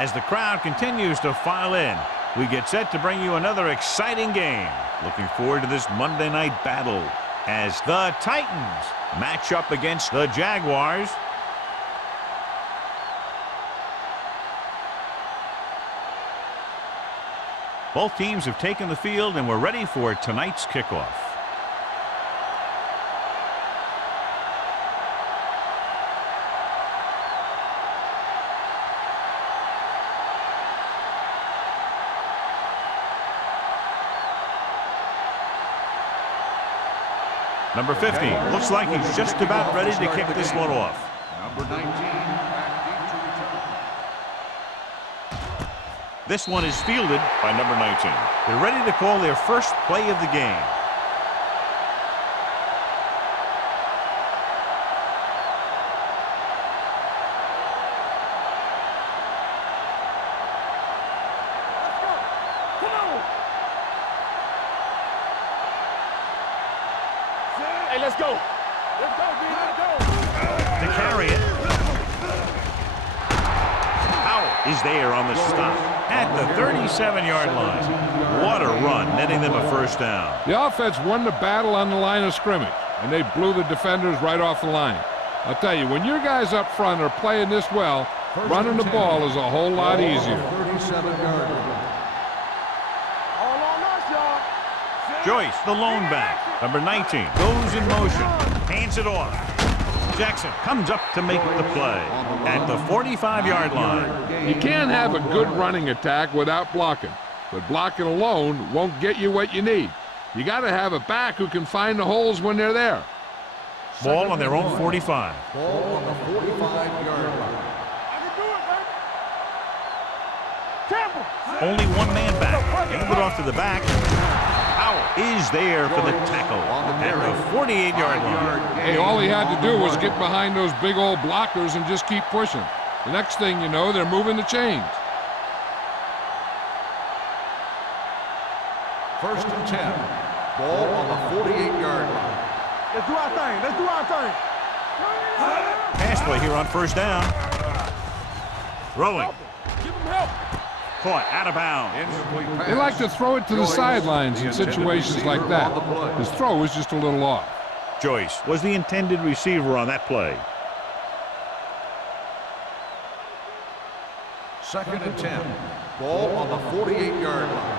As the crowd continues to file in, we get set to bring you another exciting game. Looking forward to this Monday night battle as the Titans match up against the Jaguars. Both teams have taken the field and we're ready for tonight's kickoff. Number 50 looks like he's just about ready to kick this one off. Number 19. This one is fielded by number 19. They're ready to call their first play of the game. Hey, let's go. Let's go, B. Let's go. To carry it. Howell is there on the stop at the 37-yard line. What a run, netting them a first down. The offense won the battle on the line of scrimmage, and they blew the defenders right off the line. I'll tell you, when your guys up front are playing this well, running the ball is a whole lot easier. 37-yard line. All on us, y'all. Joyce, the lone back. Number 19 goes in motion, hands it off. Jackson comes up to make the play at the 45-yard line. You can't have a good running attack without blocking, but blocking alone won't get you what you need. You got to have a back who can find the holes when they're there. Ball on their own 45. Ball on the 45-yard line. I can do it, baby. Temple. Only one man back. Hand it off to the back. Howell is there for the tackle at the 48-yard line. Hey, all he had to do was get behind those big old blockers and just keep pushing. The next thing you know, they're moving the chains. First and 10. Ball on the 48-yard line. Let's do our thing. Let's do our thing. Pass play here on first down. Throwing. Give him help. Caught out of bounds. They like to throw it to the sidelines in situations like that. His throw was just a little off. Joyce was the intended receiver on that play. Second and 10. Ball on the 48-yard line.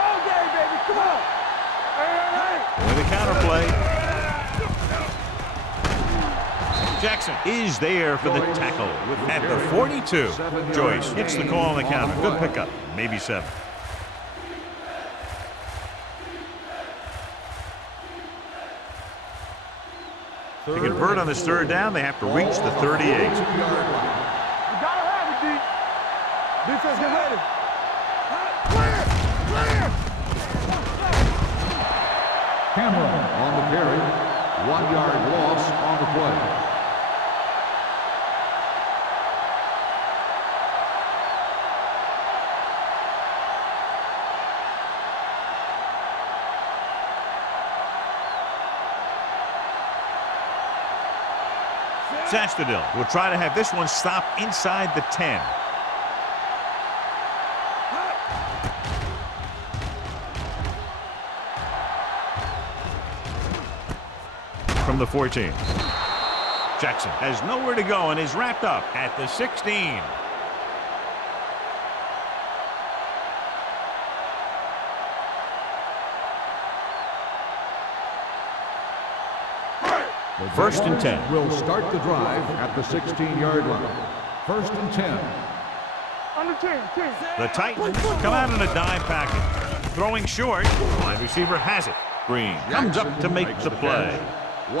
All day, baby. Come on. Hey. With a counter play. Jackson is there for the tackle at the 42. Joyce hits the call on the counter. Good pickup. Maybe 7. To convert on this third down, they have to reach the 38. You gotta have it, D. Defense, get ready. Clear. Clear. Cameron on the carry. 1-yard loss on the play. Sastadil will try to have this one stop inside the 10. From the 14. Jackson has nowhere to go and is wrapped up at the 16. First and 10. Will start the drive at the 16-yard line. First and 10. Under 10. The Titans come out in a dime package. Throwing short. Wide receiver has it. Green comes up to make the play.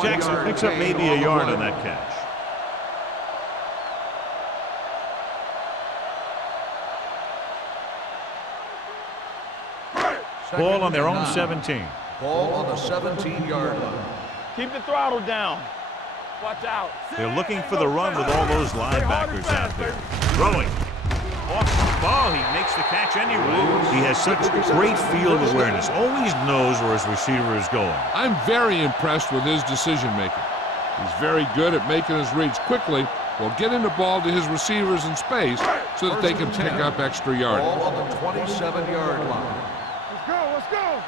Jackson picks up maybe a yard on that catch. Ball on their own 17. Ball on the 17-yard line. Keep the throttle down. Watch out. They're looking for the run with all those linebackers out there. Throwing. Off the ball, he makes the catch anyway. He has such great field awareness. Always knows where his receiver is going. I'm very impressed with his decision making. He's very good at making his reads quickly while getting the ball to his receivers in space so that they can pick up extra yardage. Ball on the 27-yard line. Let's go, let's go.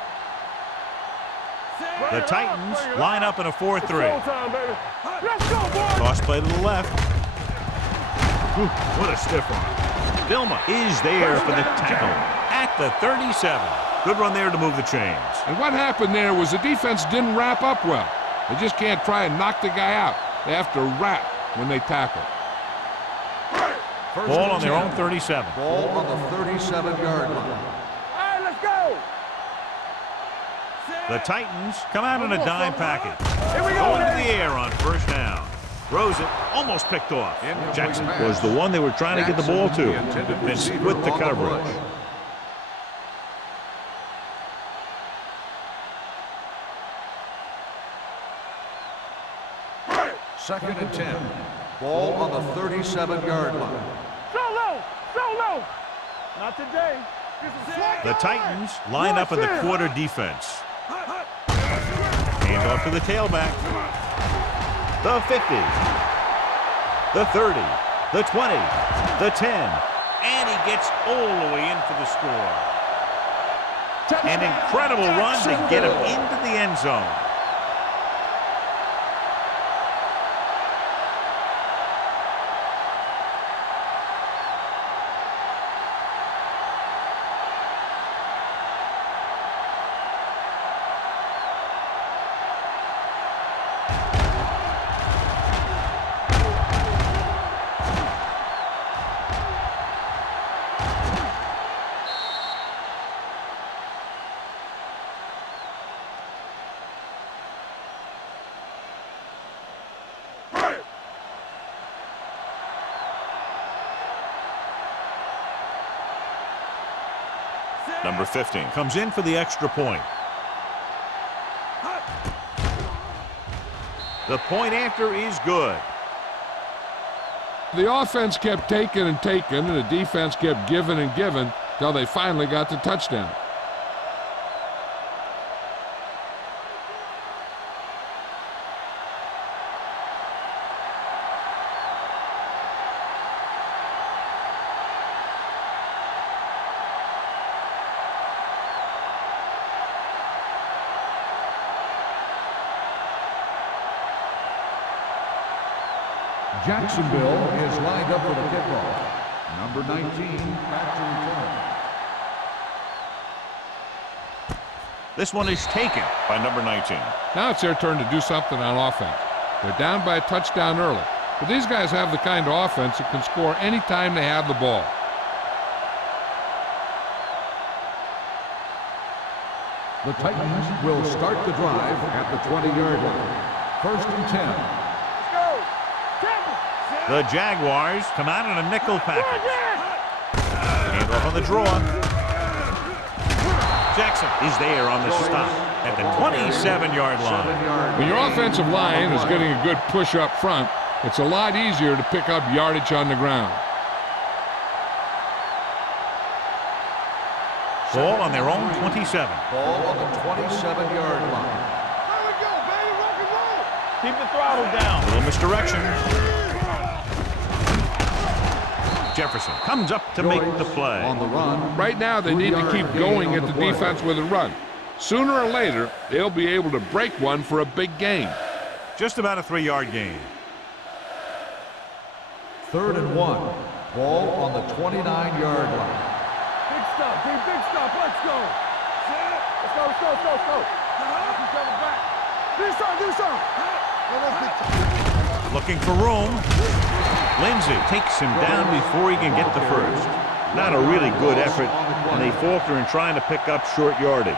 The Titans line up in a 4-3. Time, baby. Let's go, boy. Toss play to the left. Ooh, what a stiff arm. Vilma is there for the tackle at the 37. Good run there to move the chains. And what happened there was the defense didn't wrap up well. They just can't try and knock the guy out. They have to wrap when they tackle. Ball on their own 37. Ball on the 37-yard line. All right, let's go. The Titans come out in a dime package. Here we go. Going to the air on first down. Throws it, almost picked off. Jackson was the one they were trying to get the ball to. Then split the coverage. Second and 10. Ball on the 37-yard line. So low, so low. Not today. The Titans line up in the quarter defense. Hand off to the tailback. The 50. The 30. The 20. The 10. And he gets all the way in for the score. An incredible run to get him into the end zone. Number 15 comes in for the extra point. The point after is good. The offense kept taking and taking, and the defense kept giving and giving until they finally got the touchdown. Jacksonville is lined up for the kickoff. Number 19, back to return. This one is taken by number 19. Now it's their turn to do something on offense. They're down by a touchdown early, but these guys have the kind of offense that can score anytime they have the ball. The Titans will start the drive at the 20-yard line. First and 10. The Jaguars come out in a nickel package. Hand off on the draw. Jackson is there on the stop at the 27-yard line. When your offensive line is getting a good push up front, it's a lot easier to pick up yardage on the ground. Ball on their own 27. Ball on the 27-yard line. There we go, baby. Rock and roll. Keep the throttle down. Little misdirection. Jefferson comes up to make the play. On the run. Right now, they need to keep going at the defense with a run. Sooner or later, they'll be able to break one for a big gain. Just about a 3-yard gain. Third and 1. Ball on the 29-yard line. Big stop, big stop. Let's go. Let's go. Knock each other back. Do something. Looking for room. Lindsay takes him down before he can get the first. Not a really good effort, and they falter in trying to pick up short yardage.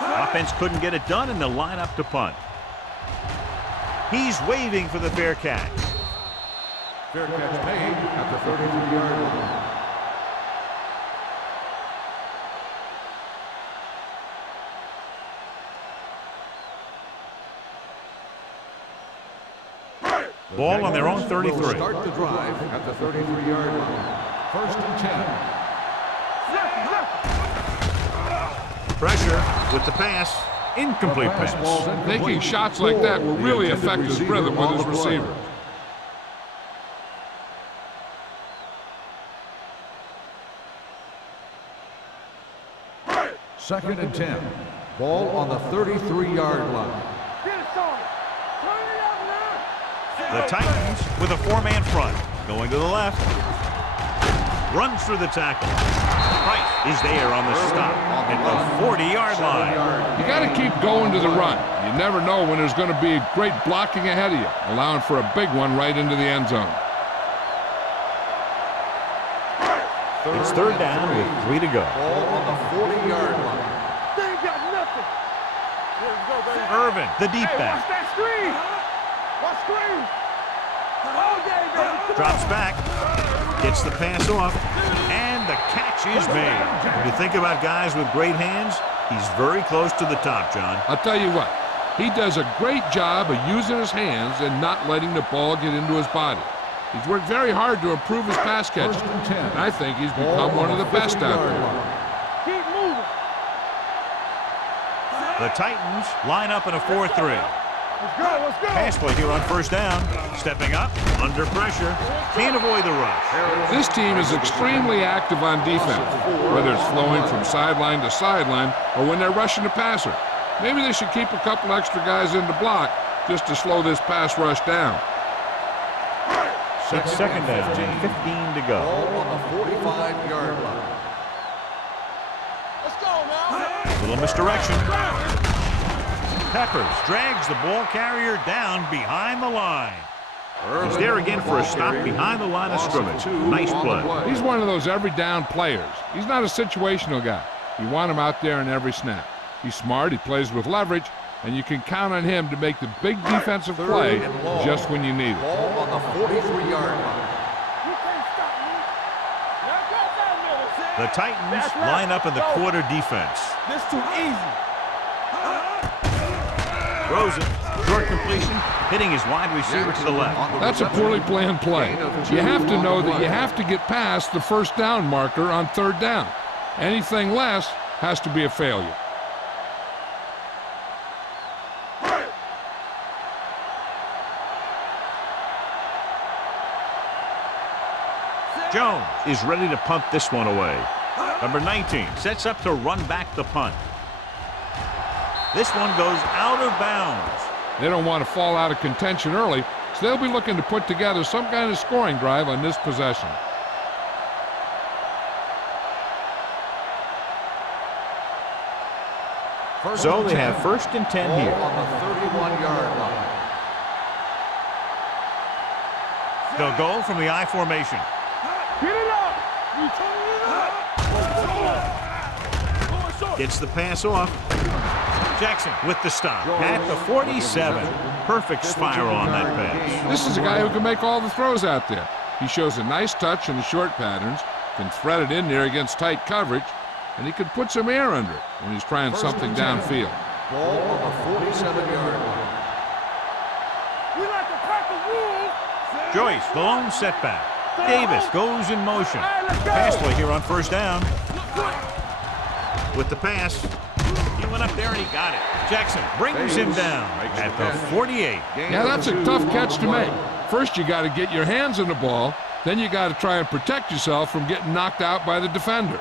Offense couldn't get it done, and they'll line up to punt. He's waving for the fair catch. Fair catch made at the 32-yard line. Ball on their own Will 33. start the drive at the 33-yard line. First and 10. Pressure with the pass. Incomplete pass. Taking shots like that will really affect his rhythm with his receivers. Second and 10. Ball on the 33-yard line. The Titans with a four-man front. Going to the left. Runs through the tackle. Price is there on the stop at the 40-yard line. You got to keep going to the run. You never know when there's going to be great blocking ahead of you, allowing for a big one right into the end zone. It's third down with 3 to go. Ball on the 40-yard line. They ain't got nothing. Let's go, baby. Irvin, the deep Hey, back. watch that screen. Watch screen. Oh, yeah, baby. Drops back. Gets the pass off. And the catch is made. When you think about guys with great hands, he's very close to the top, John. I'll tell you what, he does a great job of using his hands and not letting the ball get into his body. He's worked very hard to improve his pass catching, and I think he's become one of the best out there. Keep moving. The Titans line up in a 4-3. Let's go, let's go. Pass play here on first down. Stepping up, under pressure. Can't avoid the rush. This team is extremely active on defense, whether it's flowing from sideline to sideline or when they're rushing the passer. Maybe they should keep a couple extra guys in the block just to slow this pass rush down. It's second down, 15 to go. Ball on the 45-yard line. Let's go, man. Little misdirection. Peppers drags the ball carrier down behind the line. He's there again for a stop behind the line of scrimmage. Nice play. He's one of those every down players. He's not a situational guy. You want him out there in every snap. He's smart, he plays with leverage, and you can count on him to make the big defensive play just when you need it. Ball on the 43-yard line. You can't stop me. Now go that middle. The Titans That's right. line up in the Go. quarter defense. This too easy. Throws it. Short completion. Hitting his wide receiver to the left. That's a poorly planned play. You have to know that you have to get past the first down marker on third down. Anything less has to be a failure. Jones is ready to punt this one away. Number 19 sets up to run back the punt. This one goes out of bounds. They don't want to fall out of contention early, so they'll be looking to put together some kind of scoring drive on this possession. So they have first and 10 here. Ball on the 31-yard line. They'll go from the I formation. Get it up. You turn it up. Gets the pass off. Jackson with the stop at the 47. Perfect spiral on that pass. This is a guy who can make all the throws out there. He shows a nice touch in the short patterns, can thread it in there against tight coverage, and he can put some air under it when he's trying something downfield. Ball on the 47-yard line. We like to crack the rules. Joyce, the lone setback. Davis goes in motion. Pass play here on first down. With the pass. He went up there and he got it. Jackson brings him down at the 48. Yeah, that's a tough catch to make. First, you got to get your hands on the ball. Then you got to try and protect yourself from getting knocked out by the defender.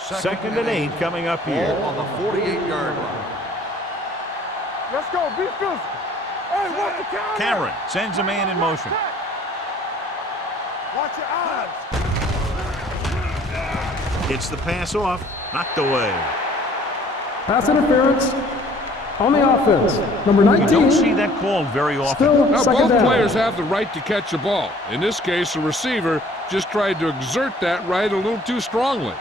Second and 8 coming up here. Ball on the 48-yard line. Let's go. Be physical. Hey, watch the counter. Cameron sends a man in motion. Watch your eyes. Gets the pass off. Knocked away. Pass interference on the offense. Number You 19. don't see that called very often. Still Now, second both down. players have the right to catch the ball. In this case, the receiver just tried to exert that right a little too strongly.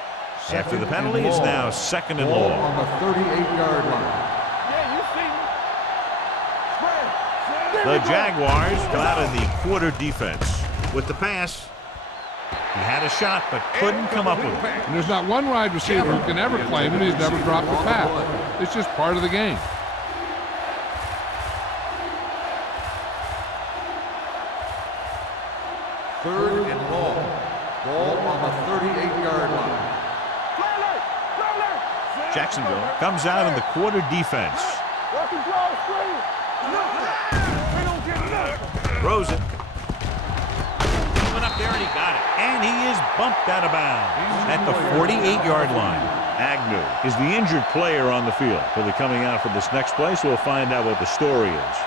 After the penalty, it's now second and Ball long. on the 38-yard line. Yeah, you see me. Spread. The Jaguars come out of the quarter defense. With the pass, he had a shot but couldn't come up with it. And there's not one wide receiver who can ever claim that he's never dropped a pass. It's just part of the game. Third and long. Ball on the 38-yard line. Jacksonville comes out in the quarter defense. Throws it. He went up there and he got it. And he is bumped out of bounds at the 48-yard line. Agnew is the injured player on the field. He'll be coming out for this next play, so we'll find out what the story is.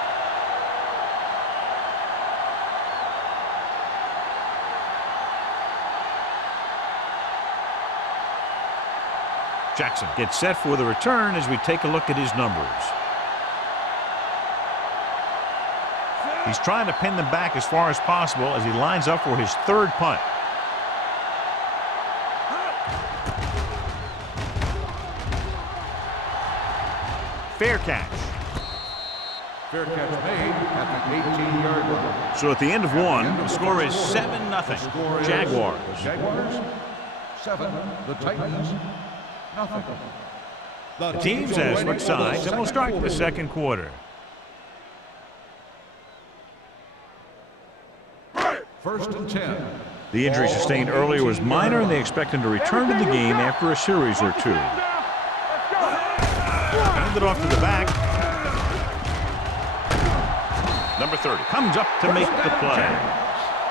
Jackson gets set for the return as we take a look at his numbers. He's trying to pin them back as far as possible as he lines up for his third punt. Fair catch. Fair catch made at the 18-yard line. So at the end of one, the score is 7-0. Jaguars. The Jaguars 7. The Titans nothing. The teams have switched sides, and we'll start the second quarter. First and 10. The injury sustained earlier was minor, and they expect him to return to the game after a series or two. Hand it off to the back. Number 30 comes up to make the play.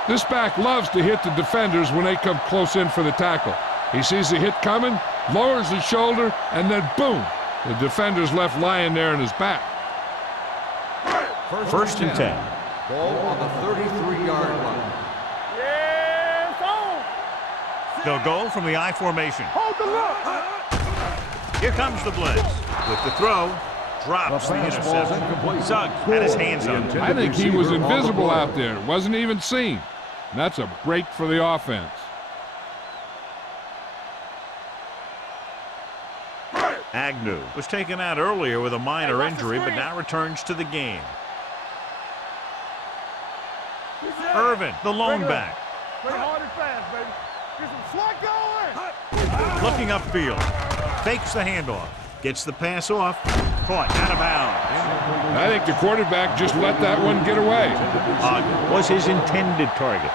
This back loves to hit the defenders when they come close in for the tackle. He sees the hit coming, lowers his shoulder, and then boom, the defender's left lying there in his back. First and 10. Ball on the 33-yard line. They'll go from the I formation. Hold the look. Here comes the blitz. With the throw, drops the interception. Suggs had his hands on it. I think he was invisible out there. Wasn't even seen. And that's a break for the offense. Agnew was taken out earlier with a minor injury, but now returns to the game. Irvin, the lone back. Play hard and fast, baby. Get some slot going. Looking upfield. Fakes the handoff. Gets the pass off. Caught out of bounds. I think the quarterback just let that one get away. Was his intended target.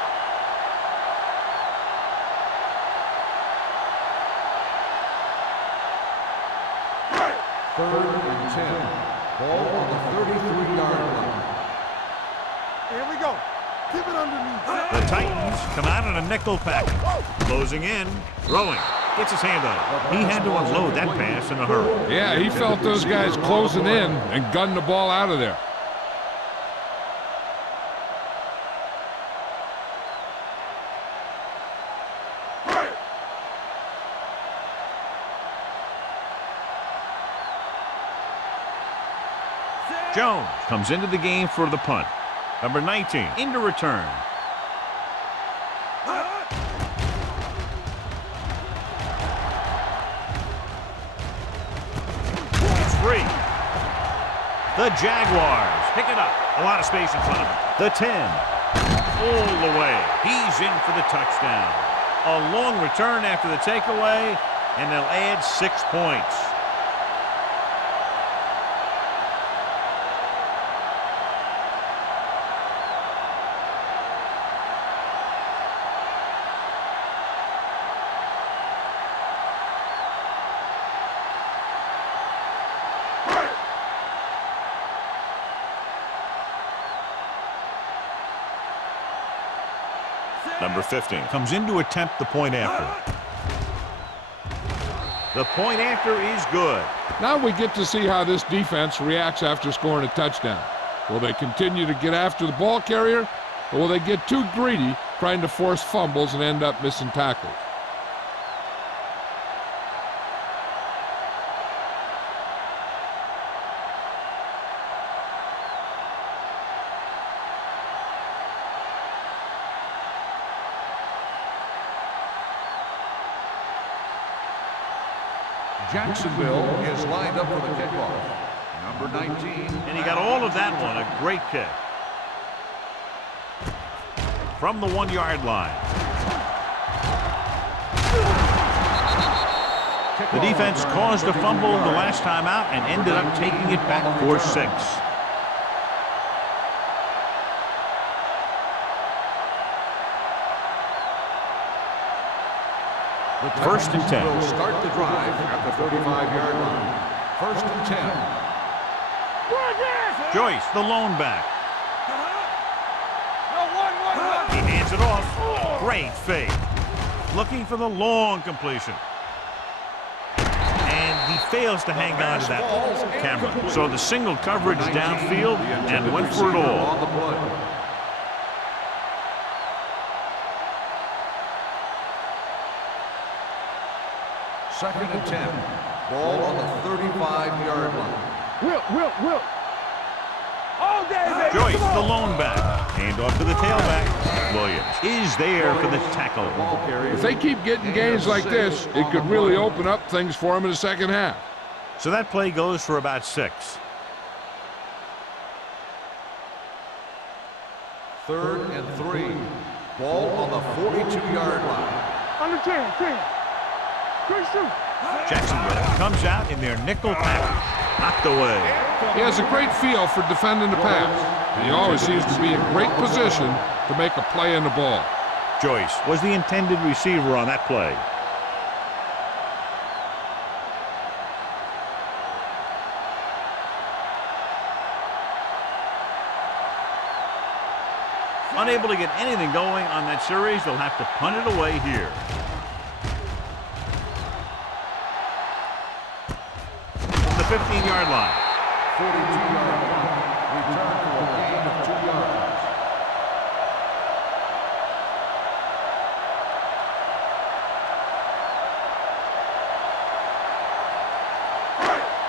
Third and 10. Ball on the 33-yard line. Here we go. Keep it underneath. The Titans come out in a nickel package. Closing in. Throwing. Gets his hand on it. He had to unload that pass in a hurry. Yeah, he felt those guys closing in and gunned the ball out of there. Jones comes into the game for the punt. Number 19 into return. It's free. The Jaguars pick it up. A lot of space in front of them. The 10. All the way. He's in for the touchdown. A long return after the takeaway, and they'll add 6 points. Number 15 comes in to attempt the point after. The point after is good. Now we get to see how this defense reacts after scoring a touchdown. Will they continue to get after the ball carrier, or will they get too greedy trying to force fumbles and end up missing tackles? Jacksonville is lined up for the kickoff. Number 19. And he got all of that one. A great kick. From the 1-yard line. The defense caused a fumble the last time out and ended up taking it back for 6. The First and 10. will start the drive at the 35-yard line. First and 10. Joyce, the lone back. He hands it off. Great fake. Looking for the long completion. And he fails to hang on to that camera. So the single coverage downfield and went for it all. On the play. Second and 10. Ball on the 35-yard line. Will. All day, baby. Joyce, Come on. the lone back. Hand off to the tailback. Williams is there for the tackle. If they keep getting gains like this, it could really open up things for them in the second half. So that play goes for about 6. Third and 3. Ball on the 42-yard line. Under 10. Quick shoot. Jacksonville comes out in their nickel package. Knocked away. He has a great feel for defending the pass, and he always seems to be in great position to make a play in the ball. Joyce was the intended receiver on that play. Unable to get anything going on that series, they'll have to punt it away here. From the 15-yard line. 42-yard line. Return for a gain of 2 yards.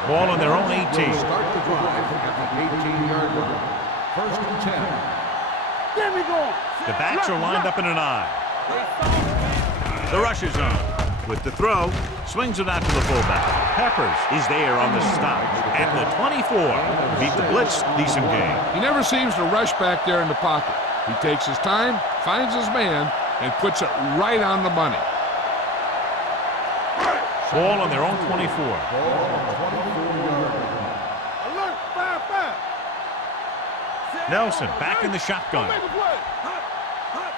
Ball on their own 18. Will start the drive at the 18-yard line. First and 10. Get me going. The backs are lined up in an I. The rush is on. With the throw, swings it out to the fullback. Peppers is there on the stop. At the 24. Beat the blitz. Decent game. He never seems to rush back there in the pocket. He takes his time, finds his man, and puts it right on the money. Ball on their own 24. Ball on the 24-yard line. Alert. 5. Nelson back in the shotgun. Make a play.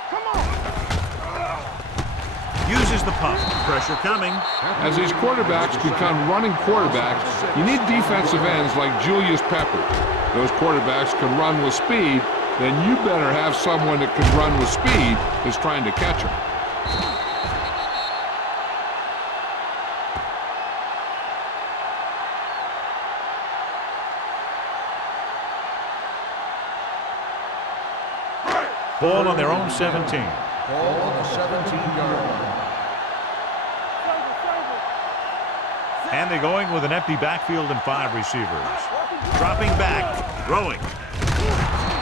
Come on. Uses the pump. Pressure coming. As these quarterbacks become running quarterbacks, you need defensive ends like Julius Peppers. Those quarterbacks can run with speed, then you better have someone that can run with speed that's trying to catch him. Ball on their own 17. Ball on the 17-yard line. And they're going with an empty backfield and 5 receivers. Dropping back, throwing.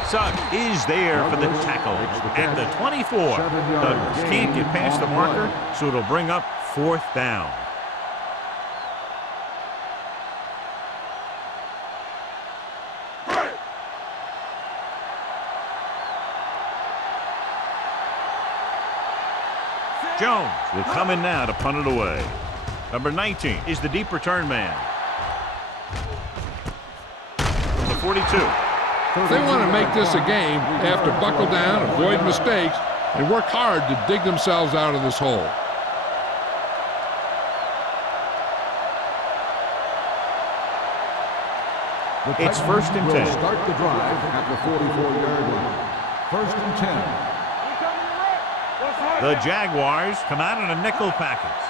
Sugg is there for the tackle at the 24. Douglas can't get past the marker, so it'll bring up 4th down. Jones will come in now to punt it away. Number 19 is the deep return man. From the 42. If they want to make this a game, they have to buckle down, avoid mistakes, and work hard to dig themselves out of this hole. It's first and 10. Will start the drive at the 44-yard line. First and 10. The Jaguars come out in a nickel package.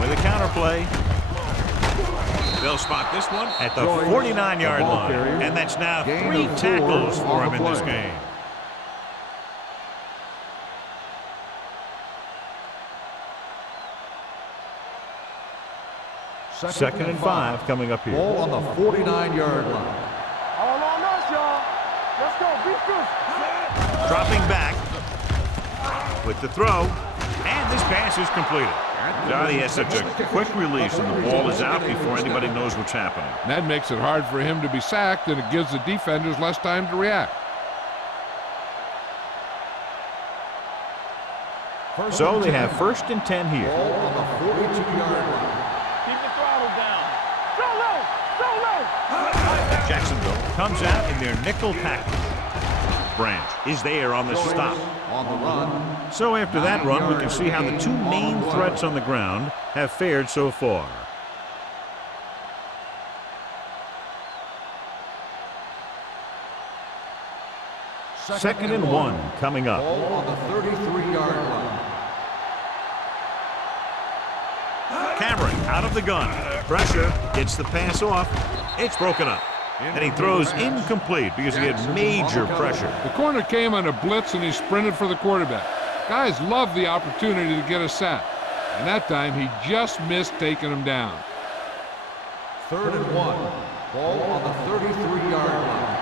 With a counter play. They'll spot this one at the 49-yard line. And that's now 3 tackles for him in this game. Second and 5 coming up here. Ball on the 49-yard line. All on us, y'all. Let's go. Beat this. Dropping back with the throw. And this pass is completed. He has such a quick release, and the ball is out before anybody knows what's happening. And that makes it hard for him to be sacked, and it gives the defenders less time to react. So they have first and 10 here. Ball on the 42-yard line. Keep the throttle down. So low. Jacksonville comes out in their nickel package. Branch is there on the stop. On the run. So after that run, we can see how the two main threats on the ground have fared so far. Second and 1 coming up. Ball on the 33-yard line. Cameron out of the gun. Pressure gets the pass off. It's broken up. And he throws incomplete because he had major pressure. The corner came on a blitz and he sprinted for the quarterback. Guys love the opportunity to get a sack. And that time he just missed taking him down. Third and 1. Ball on the 33-yard line.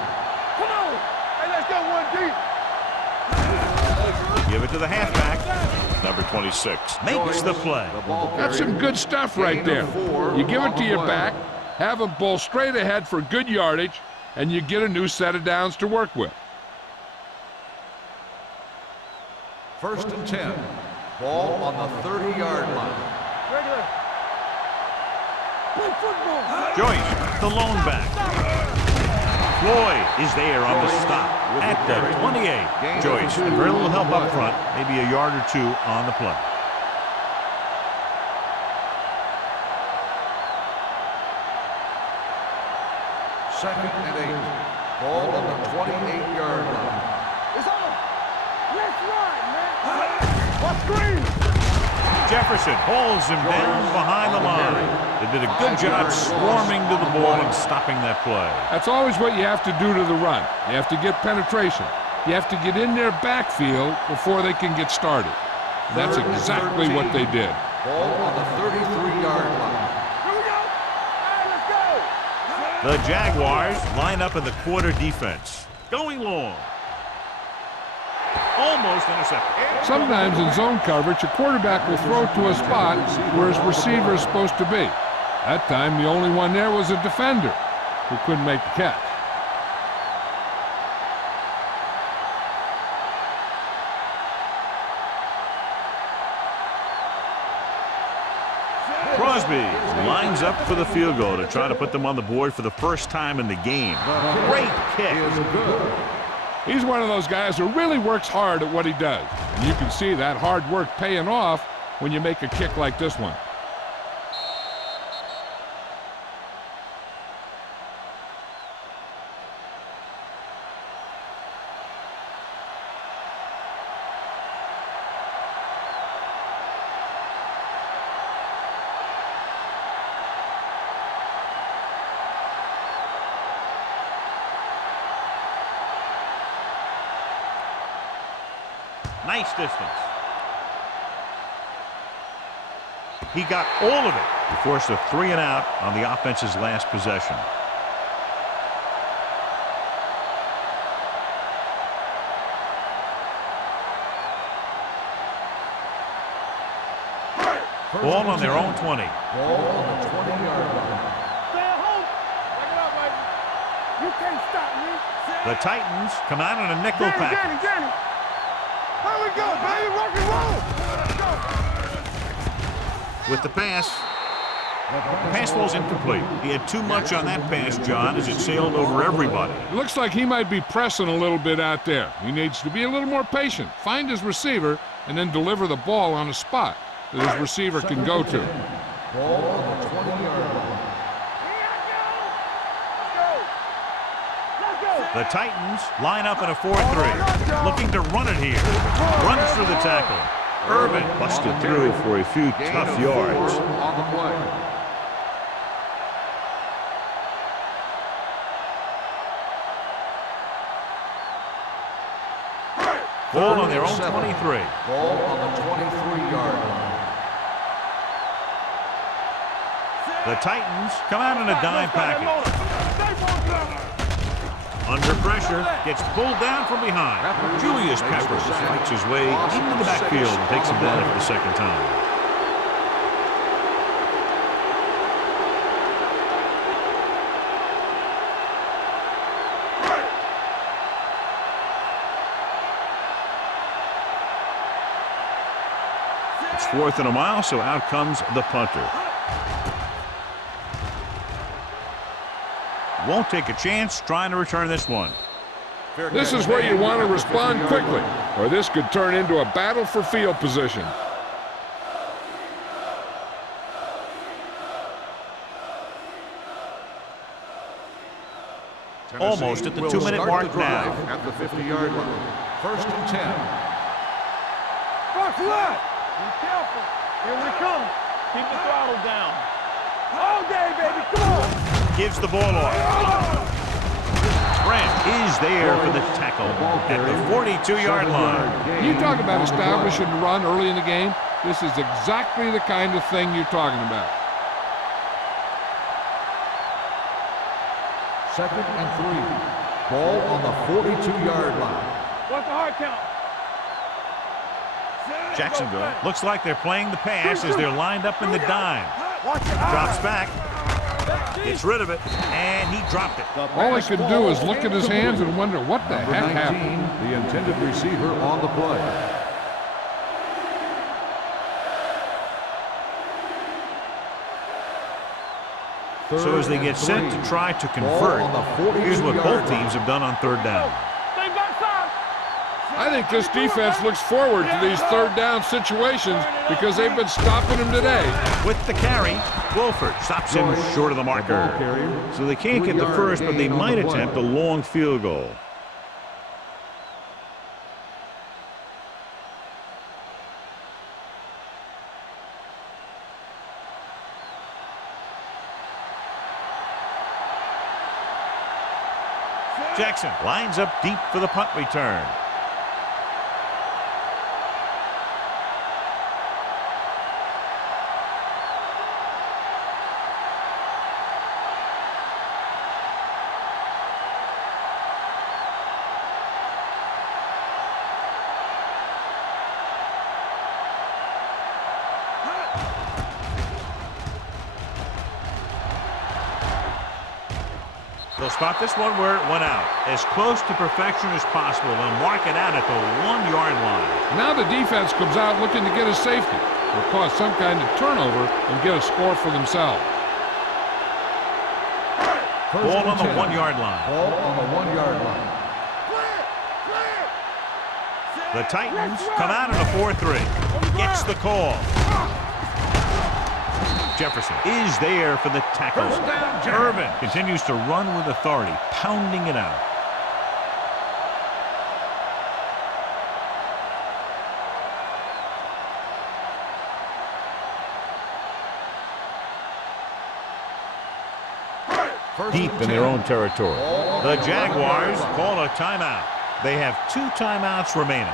Come on! Hey, let's go one deep. Give it to the halfback. Number 26 makes the play. That's some good stuff right there. You give it to your back, have him pull straight ahead for good yardage, and you get a new set of downs to work with. First and 10. Ball on the 30-yard line. Regular. Play football. Joyce, the lone back. Floyd is there on the stop at the 28. Joyce, and very little help up front, maybe a yard or two on the play. Second and 8. Ball on the 28-yard line. It's on. Let's run, man. What's green? Jefferson holds him down behind the line. They did a good job swarming to the ball and stopping that play. That's always what you have to do to the run. You have to get penetration. You have to get in their backfield before they can get started. That's exactly what they did. Ball on the 33-yard line. Here we go. Hey, let's go. The Jaguars line up in the quarter defense. Going long. Almost intercepted. Sometimes in zone coverage, a quarterback will throw to a spot where his receiver is supposed to be. That time, the only one there was a defender who couldn't make the catch. Crosby lines up for the field goal to try to put them on the board for the first time in the game. Great kick. He's one of those guys who really works hard at what he does. And you can see that hard work paying off when you make a kick like this one. Nice distance. He got all of it. He forced a 3 and out on the offense's last possession. Ball on their own 20. Ball on the 20-yard line. Stay at home. Back it up, baby. You can't stop me. The Titans come out in a nickel package. Danny. Here we go, baby. Rock and roll. Let's go. With the pass. The pass falls incomplete. He had too much on that pass, John, as it sailed over everybody. It looks like he might be pressing a little bit out there. He needs to be a little more patient, find his receiver, and then deliver the ball on a spot that his receiver can go to. Ball on the 20-yard line. The Titans line up in a 4-3, looking to run it here. Runs through the tackle. Irvin busted through for a few tough yards. On the play. Ball on their own 23. Ball on the 23-yard line. The Titans come out in a dime package. Under pressure, gets pulled down from behind. Julius Peppers fights his way into the backfield and takes him down for the second time. It's 4th and a mile, so out comes the punter. Won't take a chance trying to return this one. This is where you want to respond quickly, or this could turn into a battle for field position. Almost at the 2-minute mark now. At the 50-yard line. First and 10. Box left. Be careful. Here we come. Keep the throttle down. All day, baby. Come on. Gives the ball off. Grant is there for the tackle at the 42-yard line. You talk about establishing the run early in the game. This is exactly the kind of thing you're talking about. Second and 3. Ball on the 42-yard line. What's the hard count? Jacksonville looks like they're playing the pass as they're lined up in the dime. Drops back. Gets rid of it, and he dropped it. All he can do is look at his hands and wonder what the heck happened. The intended receiver on the play. So as they get set to try to convert, here's what both teams have done on third down. I think this defense looks forward to these third down situations because they've been stopping them today. With the carry, Wolford stops him short of the marker. So they can't get the first, but they might attempt a long field goal. Jackson lines up deep for the punt return. They'll spot this one where it went out. As close to perfection as possible. They'll mark it out at the 1-yard line. Now the defense comes out looking to get a safety or cause some kind of turnover and get a score for themselves. Ball on the 1-yard line. Ball on the 1-yard line. The Titans come out in a 4-3. Gets the call. Jefferson is there for the tackle. Irvin continues to run with authority, pounding it out. Deep in their own territory. The Jaguars call a timeout. They have 2 timeouts remaining.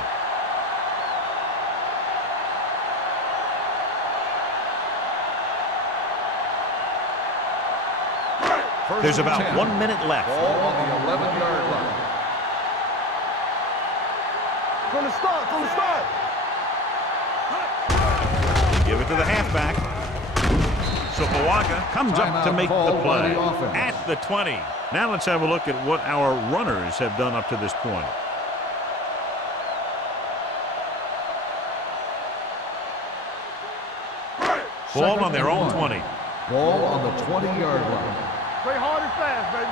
There's about 1 minute left. Ball on the 11-yard line. From the start, from the start. Give it to the halfback. So Pawaka comes up to make the play at the 20. Now let's have a look at what our runners have done up to this point. Ball on their own 20. Ball on the 20-yard line. Play hard and fast, baby.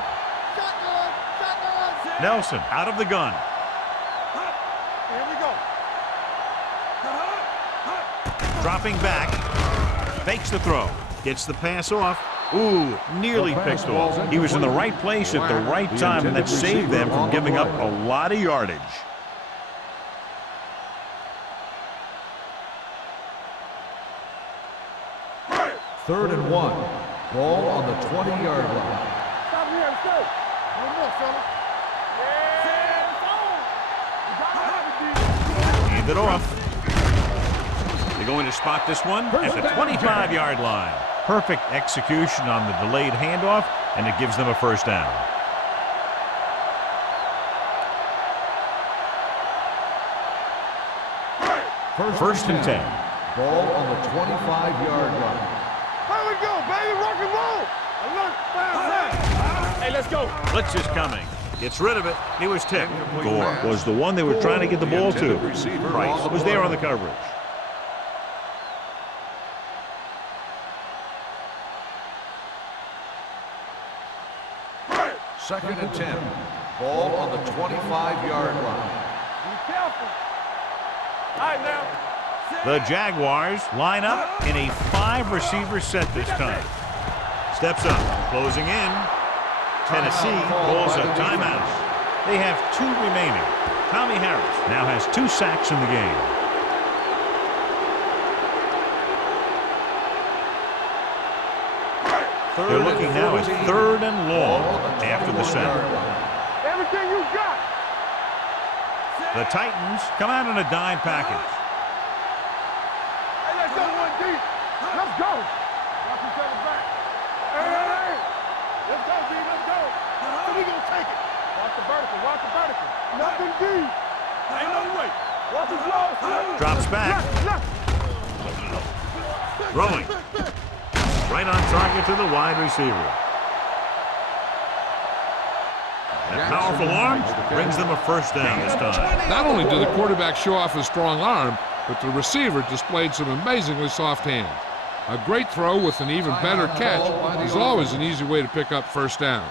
Shotgun. Nelson out of the gun. Here we go. Dropping back. Fakes the throw. Gets the pass off. Ooh, nearly picked off. He was in the right place at the right time, and that saved them from giving up a lot of yardage. Third and 1. Ball on the 20-yard line. Stop here, let's go. One more, fella. Hand it off. They're going to spot this one at the 25-yard line. Perfect execution on the delayed handoff, and it gives them a first down. First and 10. Ball on the 25-yard line. Here we go, baby. Rock and roll. Alert, fast. Hey, let's go. Blitz is coming. Gets rid of it. He was tipped. Gore was the one they were trying to get the ball to. Price was there on the coverage. Second and 10. Ball on the 25-yard line. Be careful. All right, now. The Jaguars line up in a 5-receiver set this time. Steps up, closing in. Tennessee calls a timeout. They have 2 remaining. Tommy Harris now has 2 sacks in the game. They're looking now at 3rd and long after the center. Everything you got. The Titans come out in a dime package. Hey, let's go one deep. Let's go. Watch each other back. Hey. Let's go, D. Let's go. So we gonna take it. Watch the vertical. Watch the vertical. Nothing deep. Ain't no way. Watch his low. Drops back. Throwing. Right on target to the wide receiver. That powerful arm brings them a first down this time. Not only did the quarterback show off his strong arm, but the receiver displayed some amazingly soft hands. A great throw with an even better catch is always an easy way to pick up first down.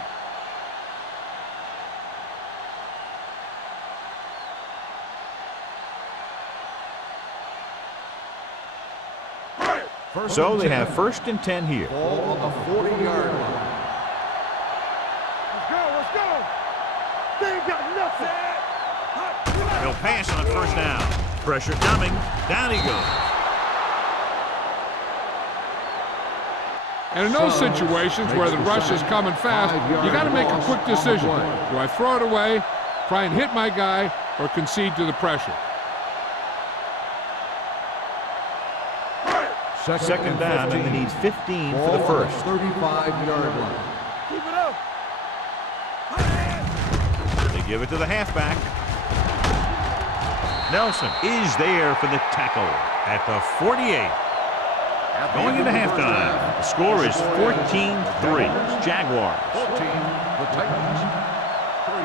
So they have 1st and 10 here. Ball on the 40-yard line. Let's go. They ain't got nothing. He'll pass on 1st down. Pressure coming. Down he goes. And in those situations where the rush is coming fast, you got to make a quick decision. Do I throw it away, try and hit my guy, or concede to the pressure? Second down, and they need 15 for the first. 35-yard line. Keep it up. They give it to the halfback. Nelson is there for the tackle at the 48. Going into halftime, the score is 14-3. Jaguars. 14, the Titans, 3.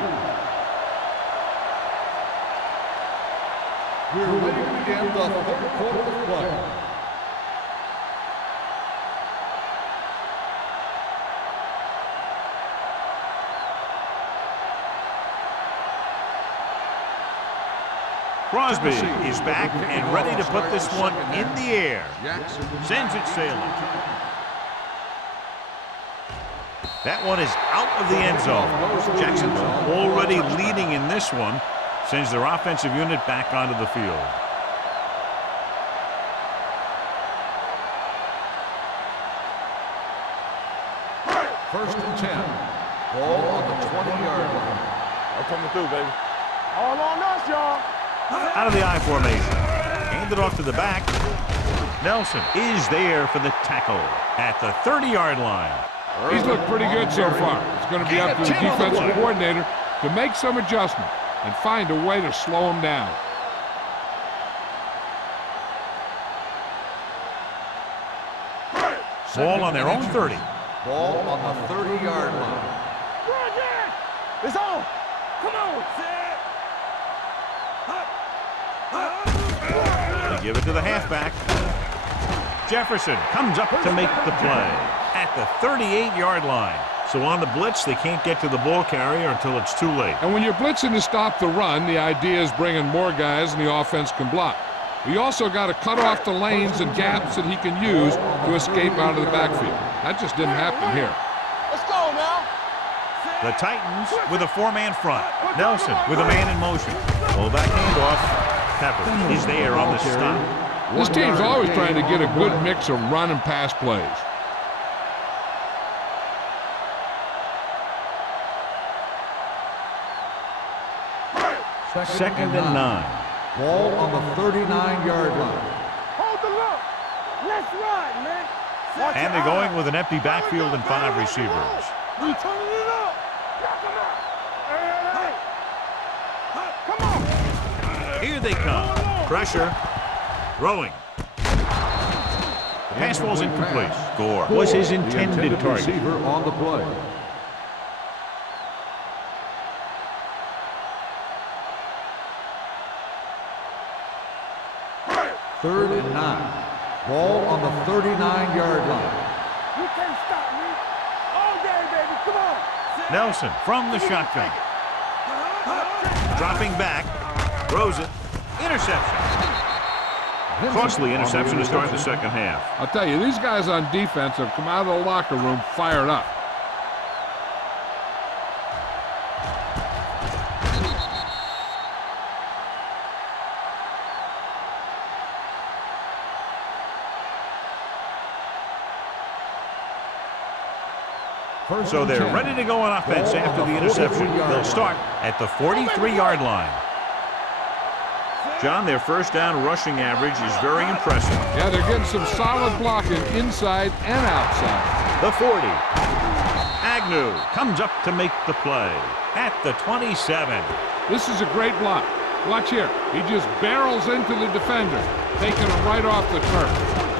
We're ready to begin the 3rd quarter of play. Crosby is back and ready to put this one in the air. Sends it sailing. That one is out of the end zone. Jacksonville already leading in this one. Sends their offensive unit back onto the field. First and 10. Ball on the 20-yard line. I'm coming through, baby. All on us, y'all. Out of the I formation. Handed off to the back. Nelson is there for the tackle at the 30-yard line. He's looked pretty good so far. It's going to be up to the defensive coordinator to make some adjustment and find a way to slow him down. Ball on their own 30. Ball on the 30-yard line. It's on. Come on. They give it to the halfback. Jefferson comes up to make the play at the 38-yard line. So on the blitz, they can't get to the ball carrier until it's too late. And when you're blitzing to stop the run, the idea is bringing more guys and the offense can block. We also got to cut off the lanes and gaps that he can use to escape out of the backfield. That just didn't happen here. Let's go now. The Titans with a 4-man front. Nelson with a man in motion. Pull back handoff. Pepper is there on the stop. This team's always trying to get a good mix of run and pass plays. Second and 9. Ball on the 39-yard line. Hold the look. Let's ride, man. And they're going with an empty backfield and 5 receivers. We turning it up. Knock him out. Hey. Come on. Here they come. Pressure. Throwing. The pass ball's incomplete. Gore was his intended target. Receiver on the play. Third and 9. Ball on the 39-yard line. You can't stop me. All day, baby. Come on. Nelson from the shotgun. Dropping back. Throws it. Interception. Costly interception to start the second half. I'll tell you, these guys on defense have come out of the locker room fired up. So they're ready to go on offense after the interception. They'll start at the 43-yard line. John, their first down rushing average is very impressive. Yeah, they're getting some solid blocking inside and outside. The 40. Agnew comes up to make the play at the 27. This is a great block. Watch here. He just barrels into the defender, taking him right off the turf.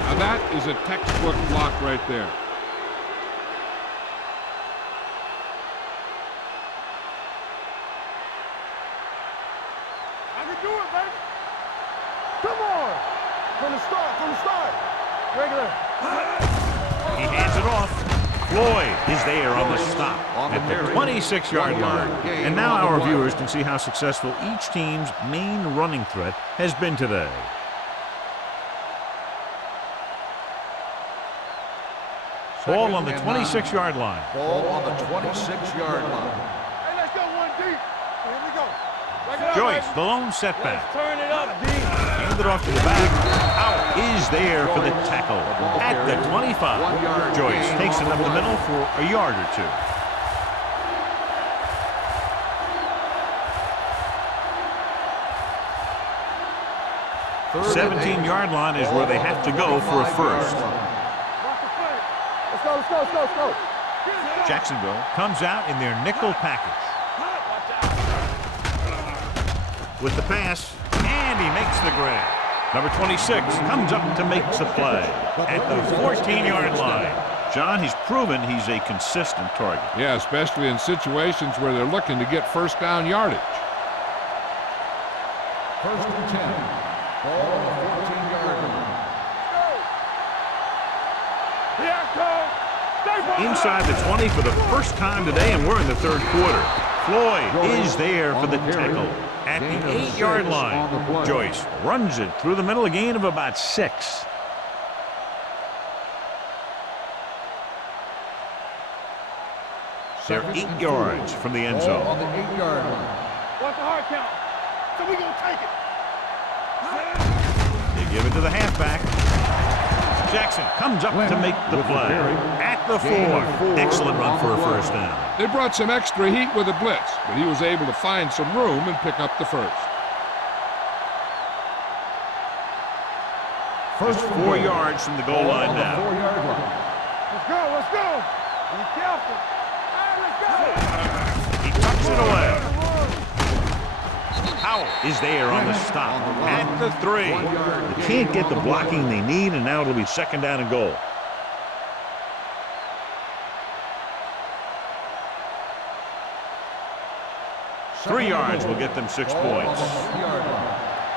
Now that is a textbook block right there. I can do it, baby. Come on. From the start. Regular. He hands it off. Floyd is there on the stop at the 26-yard line. And now our viewers can see how successful each team's main running threat has been today. Ball on the 26-yard line. Ball on the 26-yard line. Hey, let's go one deep. Here we go. Joyce, the lone setback. Turn it up, D. Handed off to the back. Out is there for the tackle at the 25. Joyce takes it up the middle for a yard or two. The 17-yard line is where they have to go for a first. Let's go. Jacksonville comes out in their nickel package. With the pass, and he makes the grab. Number 26 comes up to make the play at the 14-yard line. John, he's proven he's a consistent target. Yeah, especially in situations where they're looking to get first down yardage. First and 10. Ball on the 14-yard line. Here I come. Inside the 20 for the first time today, and we're in the third quarter. Floyd is there for the tackle at the 8-yard line. Joyce runs it through the middle, a gain of about 6. They're 8 yards from the end zone. On the 8-yard line. Watch the hard count. So we gonna take it. They give it to the halfback. Jackson comes up to make the play at the 4. Excellent run for a first down. They brought some extra heat with a blitz, but he was able to find some room and pick up the first. First 4 yards from the goal line now. Let's go. Be careful. All right, let's go. He tucks it away. Howell is there on the stop at the 3. They can't get the blocking they need, and now it'll be second down and goal. Three yards will get them 6 points.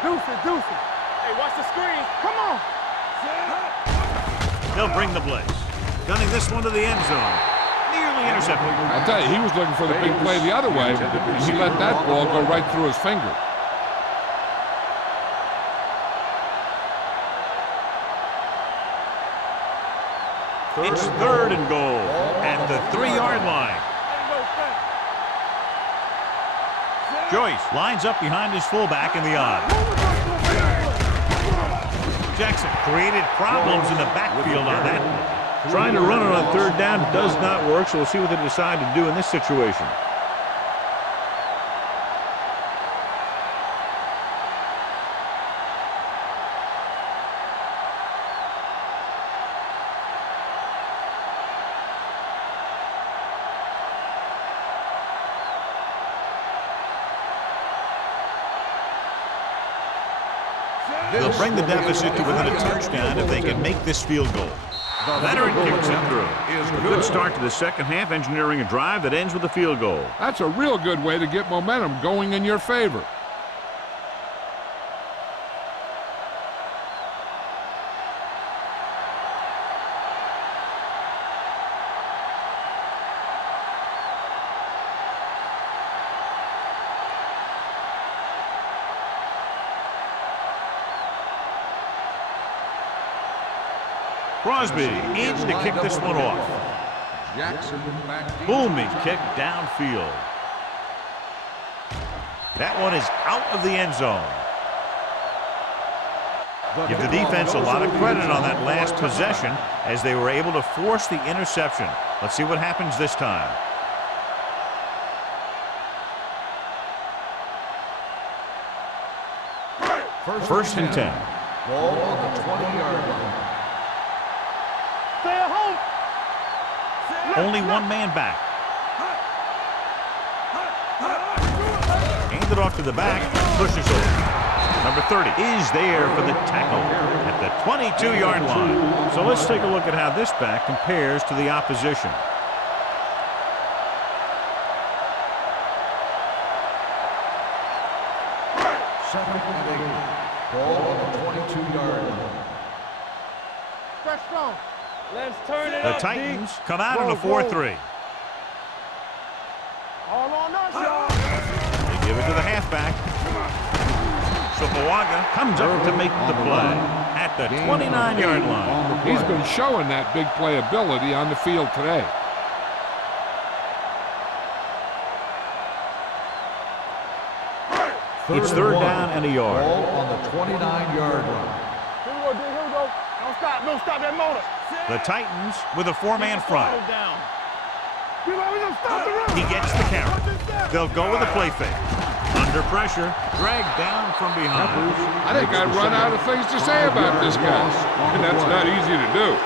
Deuce it. Hey, watch the screen. Come on. They'll bring the blitz. Gunning this one to the end zone. Nearly intercepted. I'll tell you, he was looking for the big play the other way, and he let that ball go right through his finger. It's third and goal at the 3-yard line. Joyce lines up behind his fullback in the odd. Jackson created problems in the backfield on that. Trying to run it on third down does not work, so we'll see what they decide to do in this situation. They'll bring the deficit to within a touchdown if they can make this field goal. Veteran kicks it through. A good start to the second half, engineering a drive that ends with a field goal. That's a real good way to get momentum going in your favor. Crosby in to kick this one off. Jackson back deep. Booming kick downfield. That one is out of the end zone. Give the defense a lot of credit on that last possession as they were able to force the interception. Let's see what happens this time. First and 10. Ball on the 20-yard line. Stay at home. Only one man back. Hand it off to the back. Pushes over. Number 30 is there for the tackle at the 22-yard line. So let's take a look at how this back compares to the opposition. Second and 8. Ball on the 22-yard line. Stretch strong. Let's turn it The up, Titans D. come out in a 4-3. All on us, y'all. They give it to the halfback. Sopoaga comes up to make the play at the 29-yard line. He's been showing that big play ability on the field today. It's third down and a yard. Ball on the 29-yard line. Here we go, D. Here we go. Don't stop that motor. The Titans with a four-man front. Down. We gonna stop the run. He gets the count. They'll go with a play fake. Under pressure, dragged down from behind. I think I'd run out of things to say about this guy, and that's not easy to do.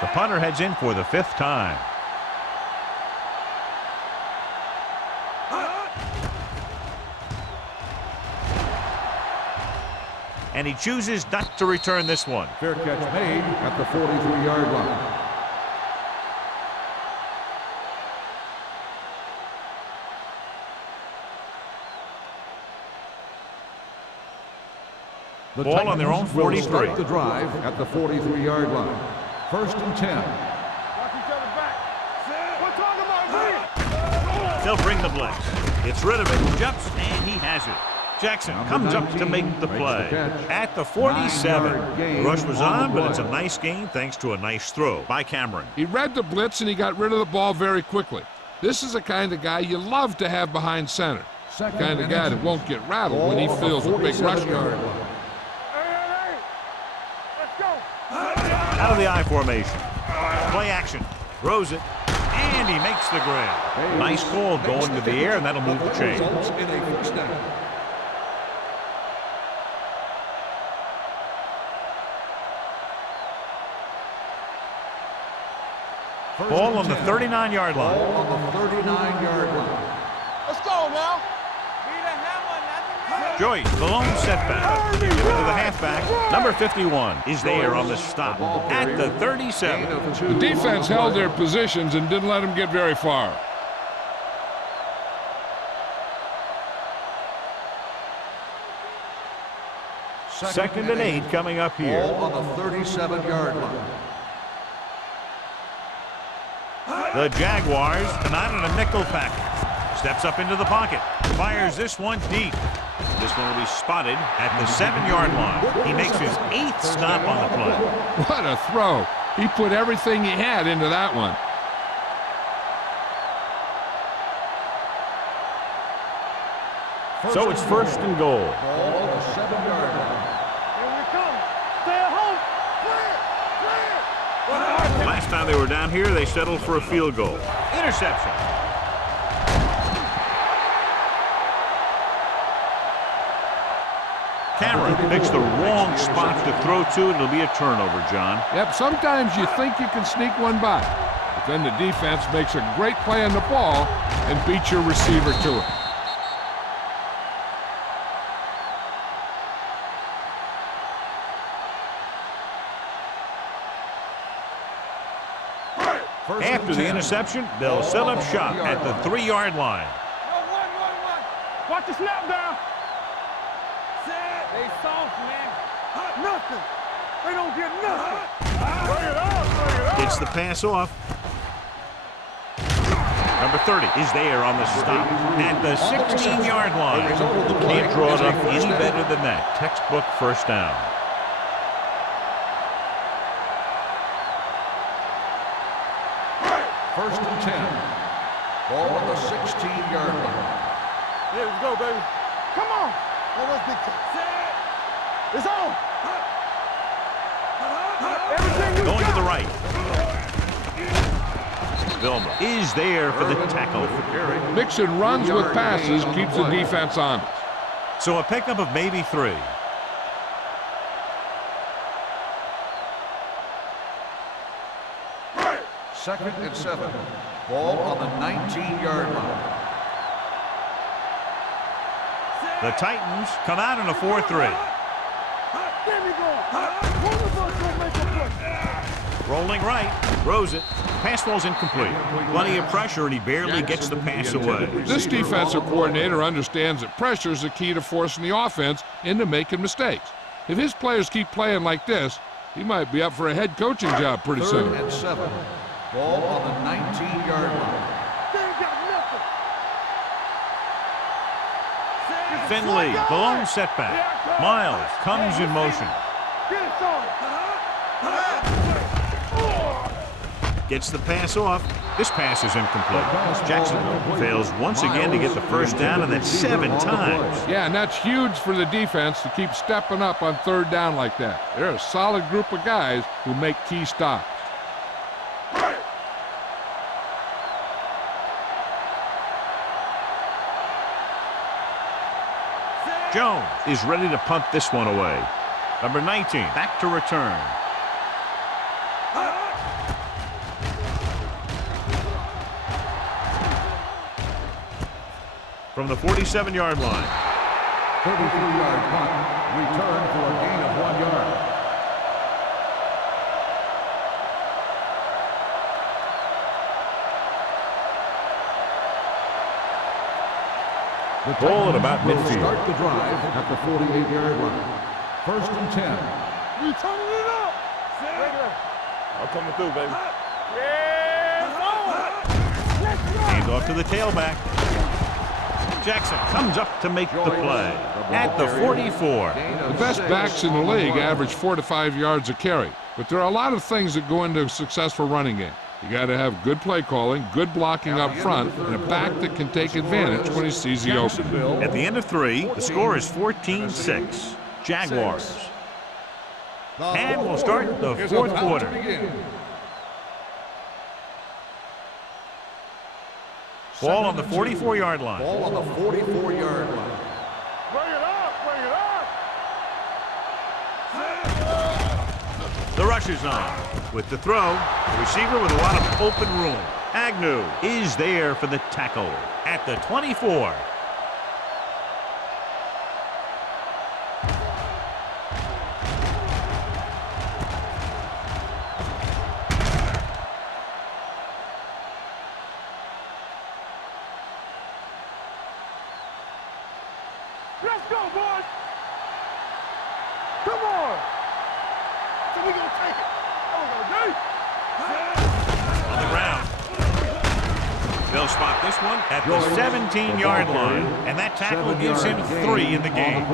The punter heads in for the fifth time. And he chooses not to return this one. Fair catch made at the 43-yard line. The Ball on their own Titans will 43. start the drive at the 43-yard line. First and 10. Watch each other back. We're talking about They'll bring the blitz. Gets rid of it, jumps, and he has it. Jackson comes up to make the play at the 47. The rush was on, but it's a nice gain thanks to a nice throw by Cameron. He read the blitz and he got rid of the ball very quickly. This is the kind of guy you love to have behind center. The kind of guy that won't get rattled when he feels a big rush coming. Let's go. Out of the I formation. Play action. Throws it. And he makes the grab. Nice ball going to the air, and that'll move the chain. In a first down. Ball on the 39-yard line. Ball on the 39-yard line. Let's go now. Be the hammer, nothing. Joyce, the lone setback. Give it to the halfback. Number 51 is there on the stop at the 37. The defense held their positions and didn't let them get very far. Second and 8 coming up here. Ball on the 37-yard line. The Jaguars tonight in a nickel package. Steps up into the pocket. Fires this one deep. This one will be spotted at the 7-yard line. He makes his 8th stop on the play. What a throw. He put everything he had into that one. So it's first and goal. Ball on the 7-yard line. Here we come. Stay at home. Clear. Last time they were down here, they settled for a field goal. Interception. Cameron picks the wrong spot to throw to, and it'll be a turnover, John. Yep, sometimes you think you can sneak one by, but then the defense makes a great play on the ball and beats your receiver to it. After the interception, they'll set up shop at the 3-yard line. Watch the snap down. They soft, man. Nothing. They don't get nothing. Bring it up. Gets the pass off. Number 30 is there on the stop at the 16-yard line. Can't draw it up any better than that. Textbook first down. First and 10. Ball on the 16-yard line. Yeah, let's go, baby. Come on. Let's big time. It's on. Everything you Going got. to the right. Vilma is there for the tackle. Mixing runs with passes keeps the defense honest. So a pickup of maybe 3. Second and 7. Ball on the 19-yard line. The Titans come out in a 4-3. There we go. One of us gonna make a play. Rolling right, throws it. Pass ball's incomplete. Plenty of pressure, and he barely gets the pass away. This defensive coordinator understands that pressure is the key to forcing the offense into making mistakes. If his players keep playing like this, he might be up for a head coaching job pretty soon. Third and 7. Ball on the 19-yard line. They ain't got nothing. Finley, the lone setback. Miles comes in motion. Get it started. Gets the pass off. This pass is incomplete. Jacksonville fails once again to get the first down, and that's 7 times. Yeah, and that's huge for the defense to keep stepping up on third down like that. They're a solid group of guys who make key stops. Jones is ready to punt this one away. Number 19, back to return. From the 47-yard line. 33-yard punt. Return for a gain of 1 yard. The Ball at Titans about will midfield. start the drive at the 48-yard line. First and 10. We turning it up. I'm coming through, baby. Yeah, let's go. Hand off to the tailback. Jackson comes up to make the play at the 44. The best backs in the league average 4 to 5 yards a carry, but there are a lot of things that go into a successful running game. You got to have good play calling, good blocking up front, and a back that can take advantage when he sees the opening. At the end of 3, the score is 14-6. Jaguars. And we'll start the fourth quarter. Ball on the 44-yard line. Ball on the 44-yard line. Bring it up, bring it up. The rush is on. With the throw, the receiver with a lot of open room. Agnew is there for the tackle at the 24. Let's go, boys. Come on. So we gonna take it. On the ground. They'll spot this one at the 17-yard line, and that tackle gives him 3 in the game.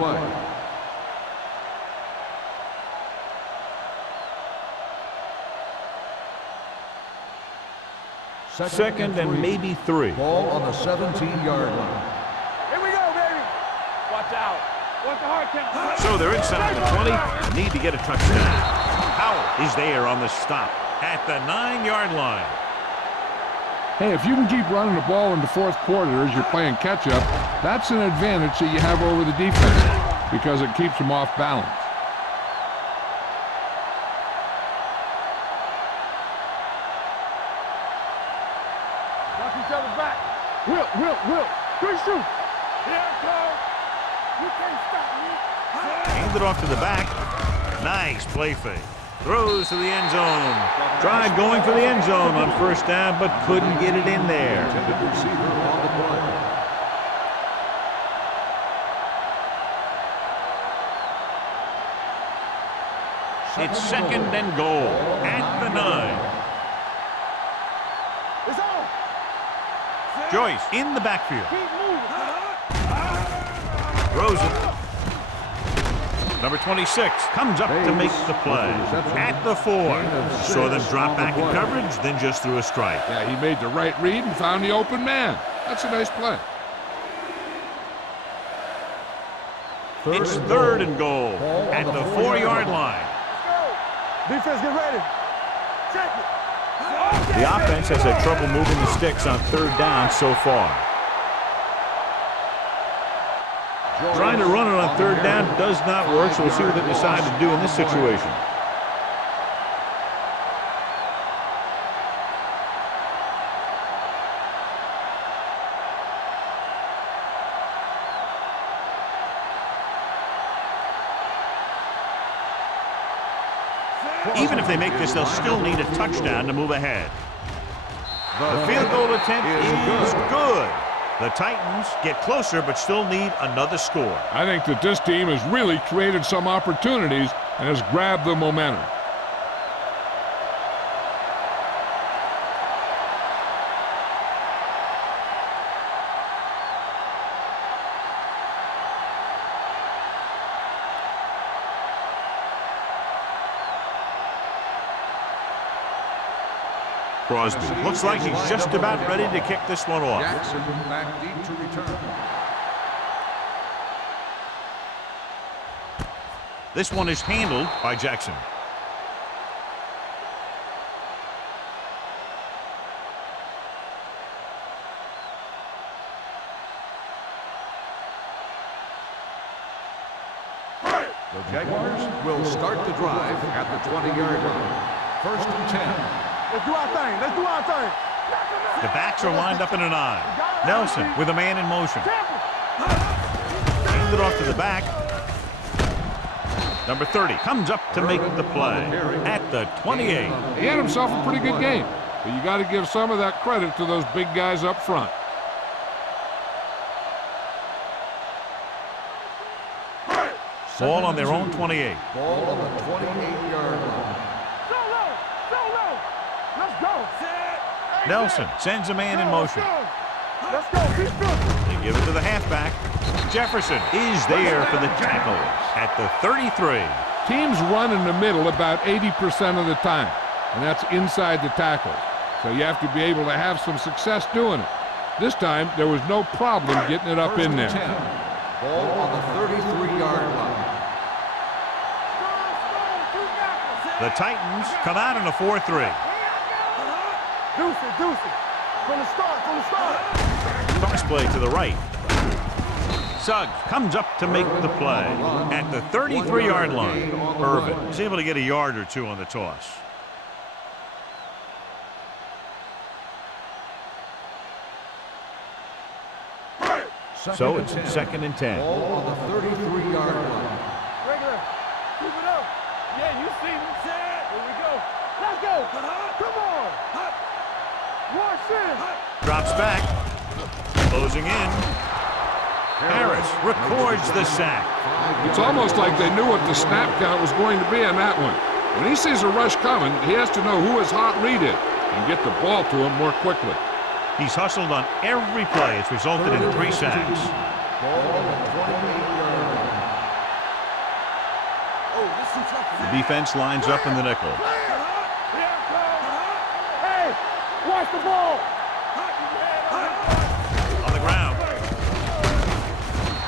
Second and maybe 3. Ball on the 17-yard line. Here we go, baby. Watch out. Watch the hard count. So they're inside the 20. Need to get a touchdown. Howell is there on the stop at the 9-yard line. Hey, if you can keep running the ball in the fourth quarter as you're playing catch-up, that's an advantage that you have over the defense because it keeps them off balance. Watch each other back. Will. 3 shoot. Here it goes. You can't stop me. Hand it off to the back. Nice play fake. Throws to the end zone. Tried going for the end zone on first down, but couldn't get it in there. Intended receiver on the play. It's second and goal at the 9. It's on. Joyce in the backfield. Keep moving. Throws it. Number 26 comes up to make the play at the 4. Saw them drop back in coverage, then just threw a strike. Yeah, he made the right read and found the open man. That's a nice play. It's third and goal at the 4-yard line. Defense, get ready. Check it. The offense has had trouble moving the sticks on third down so far. Trying to run it on third down does not work, so we'll see what they decide to do in this situation. Even if they make this, they'll still need a touchdown to move ahead. The field goal attempt is good. The Titans get closer, but still need another score. I think that this team has really created some opportunities and has grabbed the momentum. Crosby looks like he's just about ready to kick this one off. Jackson back deep to return. This one is handled by Jackson. The Jaguars will start the drive at the 20-yard line. First and 10. Let's do our thing. Let's do our thing. The backs are lined up in an I. Nelson with a man in motion. Hand it off to the back. Number 30 comes up to make the play at the 28. He had himself a pretty good game, but you got to give some of that credit to those big guys up front. Ball on their own 28. Ball on the 28-yard line. So low. So low. Let's go. Nelson sends a man in motion. Let's go. Keep stripping. They give it to the halfback. Jefferson is there for the tackle at the 33. Teams run in the middle about 80% of the time, and that's inside the tackles. So you have to be able to have some success doing it. This time, there was no problem getting it up in there. 10. Ball on the 33-yard line. The Titans come out in a 4-3. Deuce it. From the start. Cross play to the right. Suggs comes up to make the play at the 33-yard line. Irvin is able to get a yard or two on the toss. So it's second and 10. Ball on the 33-yard line. Regular. Keep it up. Yeah, you see me. Here we go. Let's go. Come on. Watch in. Drops back. Closing in. Harris records the sack. It's almost like they knew what the snap count was going to be on that one. When he sees a rush coming, he has to know who his hot read is and get the ball to him more quickly. He's hustled on every play. It's resulted in 3 sacks. Ball on the 28-yard line. The defense lines up in the nickel. Hey, watch the ball. On the ground.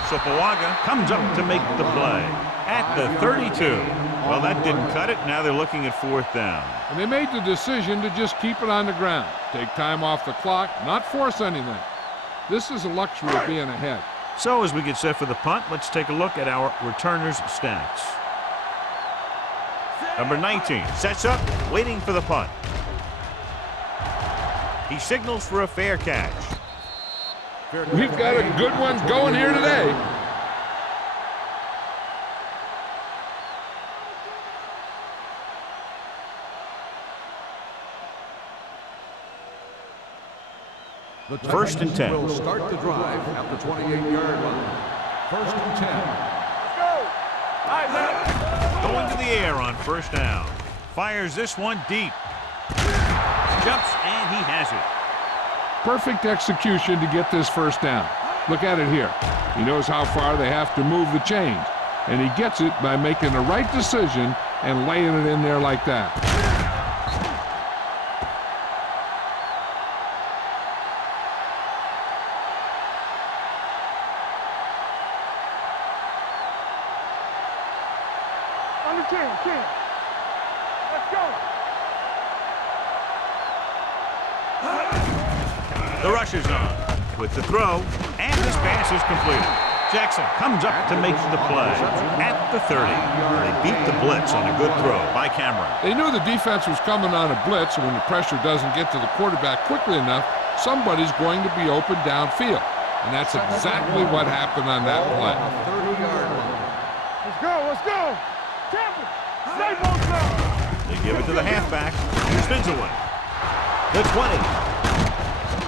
Sopoaga comes up to make the play at the 32. Well, that didn't cut it. Now they're looking at 4th down. And they made the decision to just keep it on the ground. Take time off the clock, not force anything. This is a luxury of being ahead. So as we get set for the punt, let's take a look at our returners' stats. Number 19 sets up, waiting for the punt. He signals for a fair catch. We've got a good one going here today. The First and 10. will start the drive at the 28-yard line. First and 10. Let's go. All right, man. Going to the air on first down. Fires this one deep. Jumps, and he has it. Perfect execution to get this first down. Look at it here. He knows how far they have to move the chains, and he gets it by making the right decision and laying it in there like that. On the 10. Let's go. The rush is on with the throw, and this pass is completed. Jackson comes up to make the play at the 30. They beat the blitz on a good throw by Cameron. They knew the defense was coming on a blitz, and when the pressure doesn't get to the quarterback quickly enough, somebody's going to be open downfield. And that's exactly what happened on that play. 30-yard line. Let's go. Champion. Stay both sides. They give it to the halfback. Here's Vinzelwood. The 20.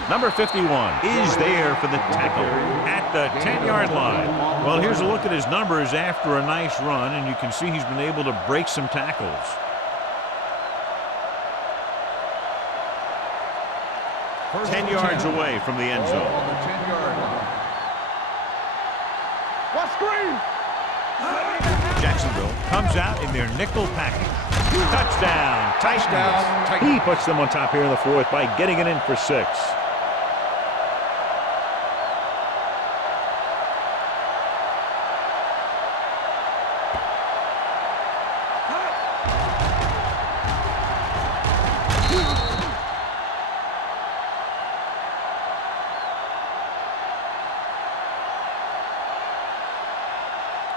Number 51 is there for the tackle at the 10-yard line. Well, here's a look at his numbers after a nice run, and you can see he's been able to break some tackles. First 10 and yards 10. away from the end Ball zone. on the 10-yard line. What screen? Jacksonville comes out in their nickel package. Touchdown, Titans. He puts them on top here in the fourth by getting it in for 6.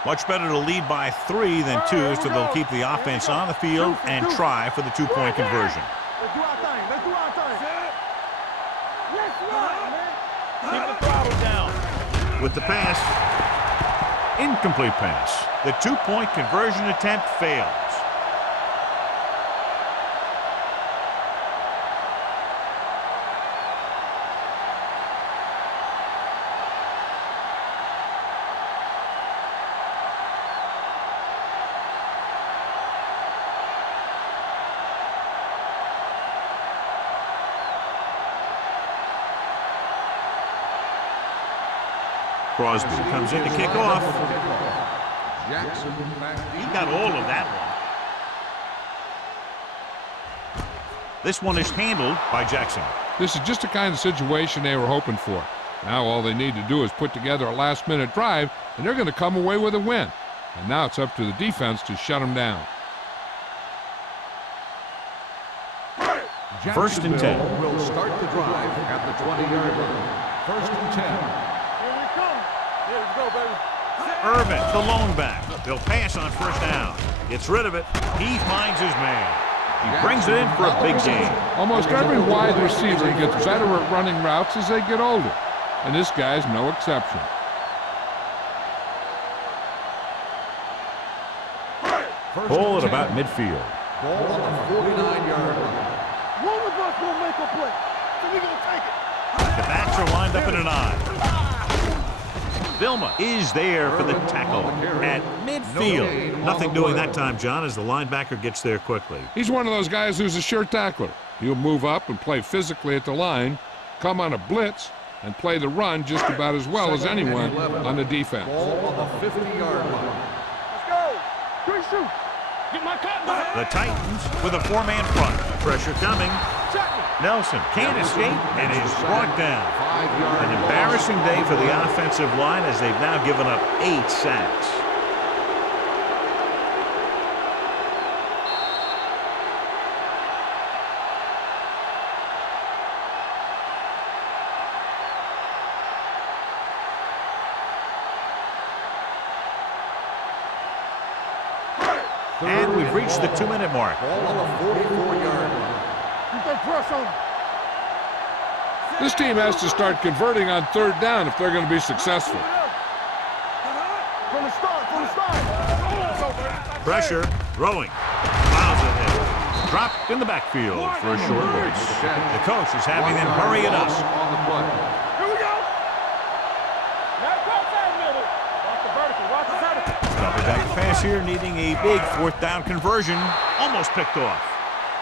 Much better to lead by 3 than 2, so they'll keep the offense on the field and try for the 2-point conversion. Let's do our thing. Let's run, man. Keep the throttle down. With the pass, incomplete pass. The 2-point conversion attempt fails. Crosby comes in to kick off. Jackson back He got all of that one. This one is handled by Jackson. This is just the kind of situation they were hoping for. Now all they need to do is put together a last-minute drive, and they're going to come away with a win. And now it's up to the defense to shut them down. First and 10. will start the drive at the 20-yard line. First and 10. Here we come. Here we go, baby. Irvin, the lone back. They'll pass on first down. Gets rid of it. He finds his man. He brings it in for a big game. Almost every wide receiver gets better at running routes as they get older, and this guy's no exception. Ball at about midfield. Ball on the 49-yard line. One of us will make a play, so we gonna take it. The backs are lined up in an eye. Vilma is there for the tackle at midfield. Nothing doing that time, John, as the linebacker gets there quickly. He's one of those guys who's a sure tackler. He'll move up and play physically at the line, come on a blitz, and play the run just about as well as anyone on the defense. Ball on the 50-yard line. Let's go. Three shoot. Get my cotton back. The Titans with a 4-man front. Pressure coming. Check me. Nelson can't escape and is brought down. 5-yard An embarrassing day for the offensive line as they've now given up 8 sacks. And we've reached the 2-minute mark. Ball on the 44-yard line. You take press on him. This team has to start converting on third down if they're going to be successful. From the start. Pressure, throwing. Miles ahead. Dropped in the backfield for a short loss. The coach is having them hurry it up. On the play. Here we go. Now go outside middle. Watch the vertical. Watch the vertical. Dropping back to pass here, needing a big fourth down conversion. Almost picked off.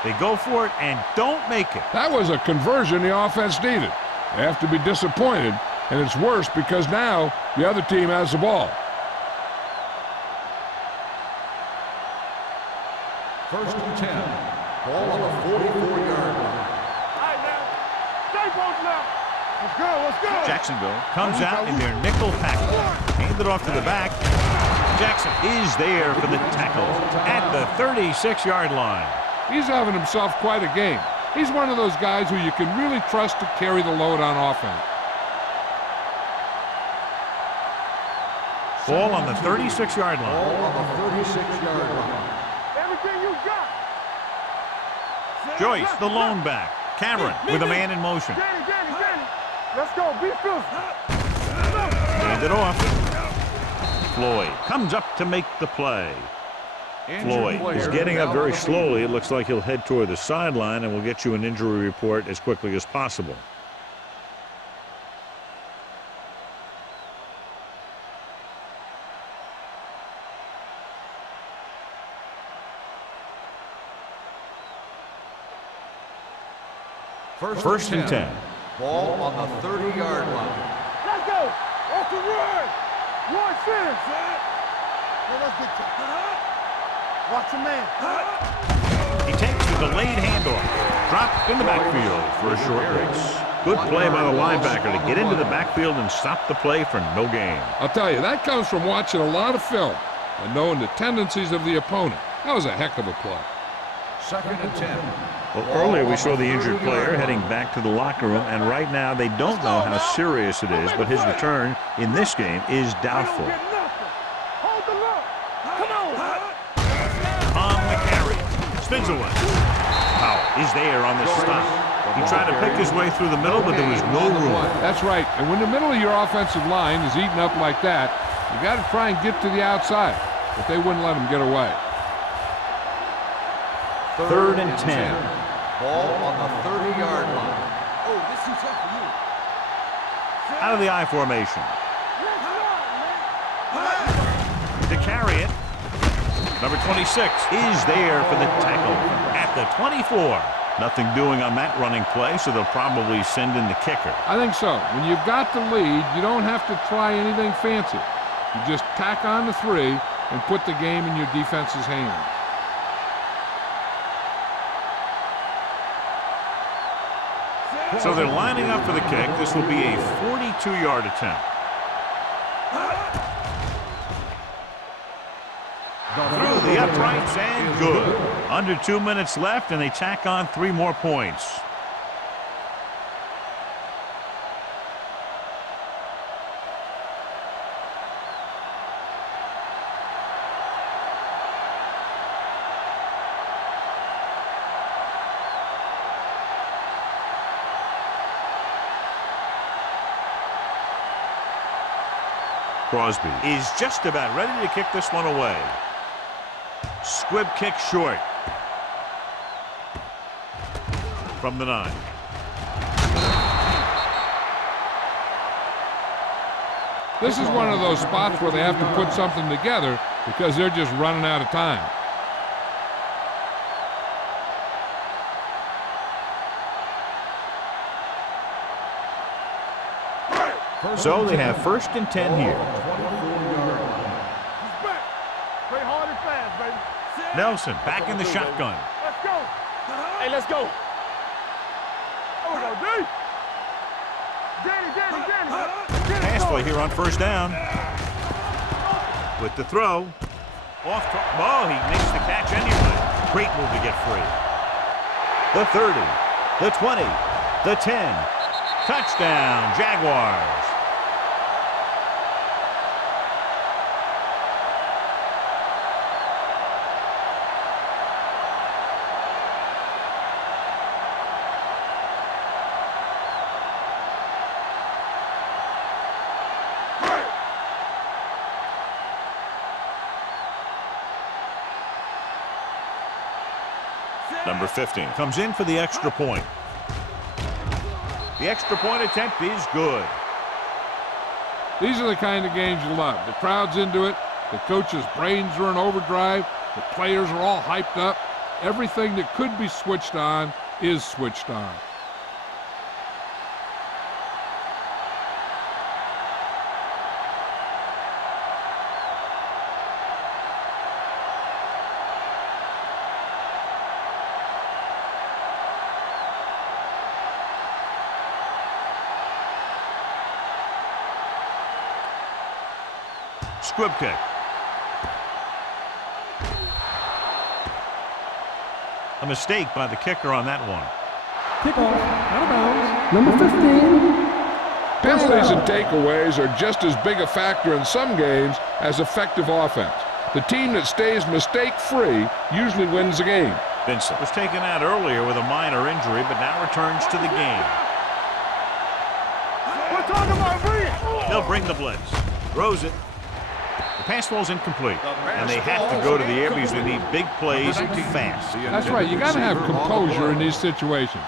They go for it and don't make it. That was a conversion the offense needed. They have to be disappointed, and it's worse because now the other team has the ball. First and 10. Ball on the 44-yard line. All right, now. Stay post now. Let's go. Let's go. Jacksonville comes out in their nickel package. Hand it off to the back. Jackson is there for the tackle at the 36-yard line. He's having himself quite a game. He's one of those guys who you can really trust to carry the load on offense. Ball on the 36-yard line. Ball on the 36-yard line. Everything you got. Joyce, the lone back. Cameron with a man in motion. Danny. Let's go. Be physical. Hand it off. Floyd comes up to make the play. Floyd is getting up very slowly. It looks like he'll head toward the sideline, and we'll get you an injury report as quickly as possible. First and 10. Ball on the 30-yard line. Let's go. Off the run. One finish. Now let's get you. Watch your man. He takes the delayed handoff. Dropped in the backfield for a short race. Good play by the linebacker to get into the backfield and stop the play for no gain. I'll tell you, that comes from watching a lot of film and knowing the tendencies of the opponent. That was a heck of a play. Second and 10. Well, earlier we saw the injured player heading back to the locker room, and right now they don't know how serious it is, but his return in this game is doubtful. Hold the look. Come on. On the carry. Spins away. Powell is there on the stop. He tried to pick his way through the middle, but there was no room. That's right. And when the middle of your offensive line is eaten up like that, you got to try and get to the outside. But they wouldn't let him get away. Third and 10. Ball on the 30-yard line. Oh, this is tough for you. Out of the I formation. To carry it. Number 26 is there for the tackle at the 24. Nothing doing on that running play, so they'll probably send in the kicker. I think so. When you've got the lead, you don't have to try anything fancy. You just tack on the 3 and put the game in your defense's hands. So they're lining up for the kick. This will be a 42-yard attempt. Through the uprights and good. Under 2 minutes left, and they tack on 3 more points. Crosby is just about ready to kick this one away. Squib kick short. From the 9. This is one of those spots where they have to put something together because they're just running out of time. So they have first and 10 here. He's back. Play hard and fast, baby. Nelson back in the shotgun. Let's go. Hey, let's go. Oh, no, D. Danny. Pass play here on first down. With the throw. Oh, he makes the catch anyway. Great move to get free. The 30, the 20, the 10. Touchdown, Jaguars. Number 15 comes in for the extra point. The extra point attempt is good. These are the kind of games you love. The crowd's into it. The coach's brains are in overdrive. The players are all hyped up. Everything that could be switched on is switched on. Squib kick. A mistake by the kicker on that one. Kickoff, out of bounds. Number 15. Penalties and takeaways are just as big a factor in some games as effective offense. The team that stays mistake-free usually wins the game. Vincent was taken out earlier with a minor injury, but now returns to the game. We're talking about bring. They'll bring the blitz. Throws it. The pass falls incomplete, and they have to go to the air because they need big plays fast. That's right. You got to have composure in these situations.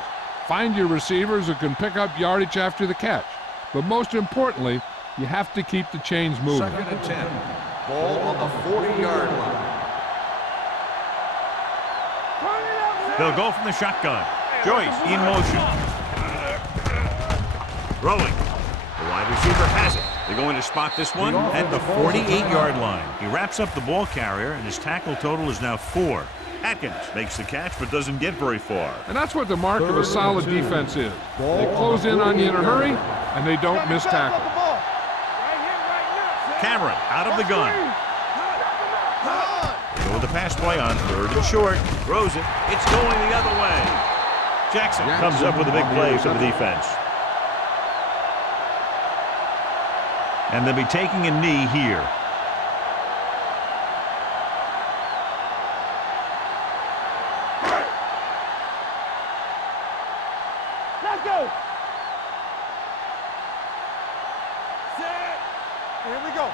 Find your receivers who can pick up yardage after the catch. But most importantly, you have to keep the chains moving. 2nd and 10. Ball on the 40-yard line. They'll go from the shotgun. Joyce in motion. Rolling. The wide receiver has it. They're going to spot this one at the 48-yard line. He wraps up the ball carrier, and his tackle total is now 4. Atkins makes the catch but doesn't get very far. And that's what the mark of a solid defense is. They close in on you in a hurry, and they don't miss tackle. Cameron out of the gun. Go with the pass play on 3rd and short. Throws it. It's going the other way. Jackson comes up with a big play for the defense. And they'll be taking a knee here. Let's go. Here we go.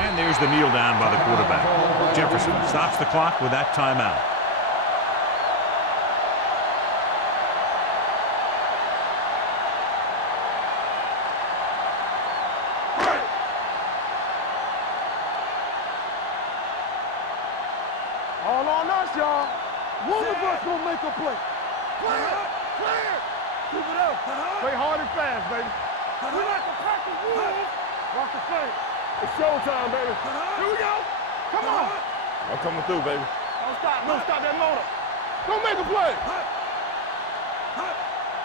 And there's the kneel down by the quarterback. Jefferson stops the clock with that timeout. All on us, y'all. One of us gonna make a play. Clear, clear. Keep it up. Play hard and fast, baby. We're not the practice rules. Watch the play. It's showtime, baby. Here we go. Come on. I'm coming through, baby. Don't stop. Don't stop that motor. Don't make a play.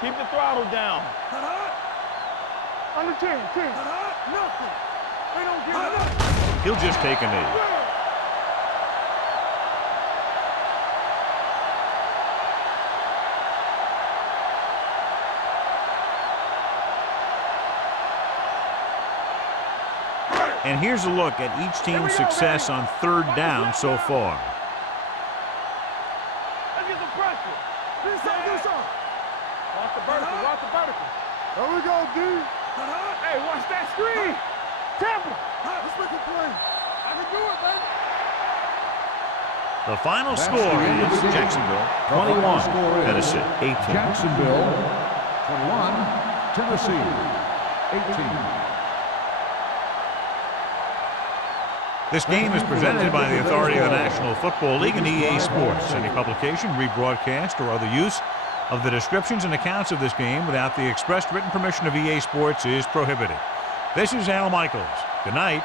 Keep the throttle down. Under 10. Nothing. They don't give it up. He'll just take a knee. And here's a look at each team's success on 3rd down so far. Let's get some pressure. Do something. Watch the vertical. There we go, D. Hey, watch that screen. Tampa. Let's make a play. I can do it, baby. The final score is Jacksonville 21, Tennessee 18. Jacksonville 21, Tennessee 18. This game is presented by the authority of the National Football League and EA Sports. Any publication, rebroadcast, or other use of the descriptions and accounts of this game without the expressed written permission of EA Sports is prohibited. This is Al Michaels. Good night.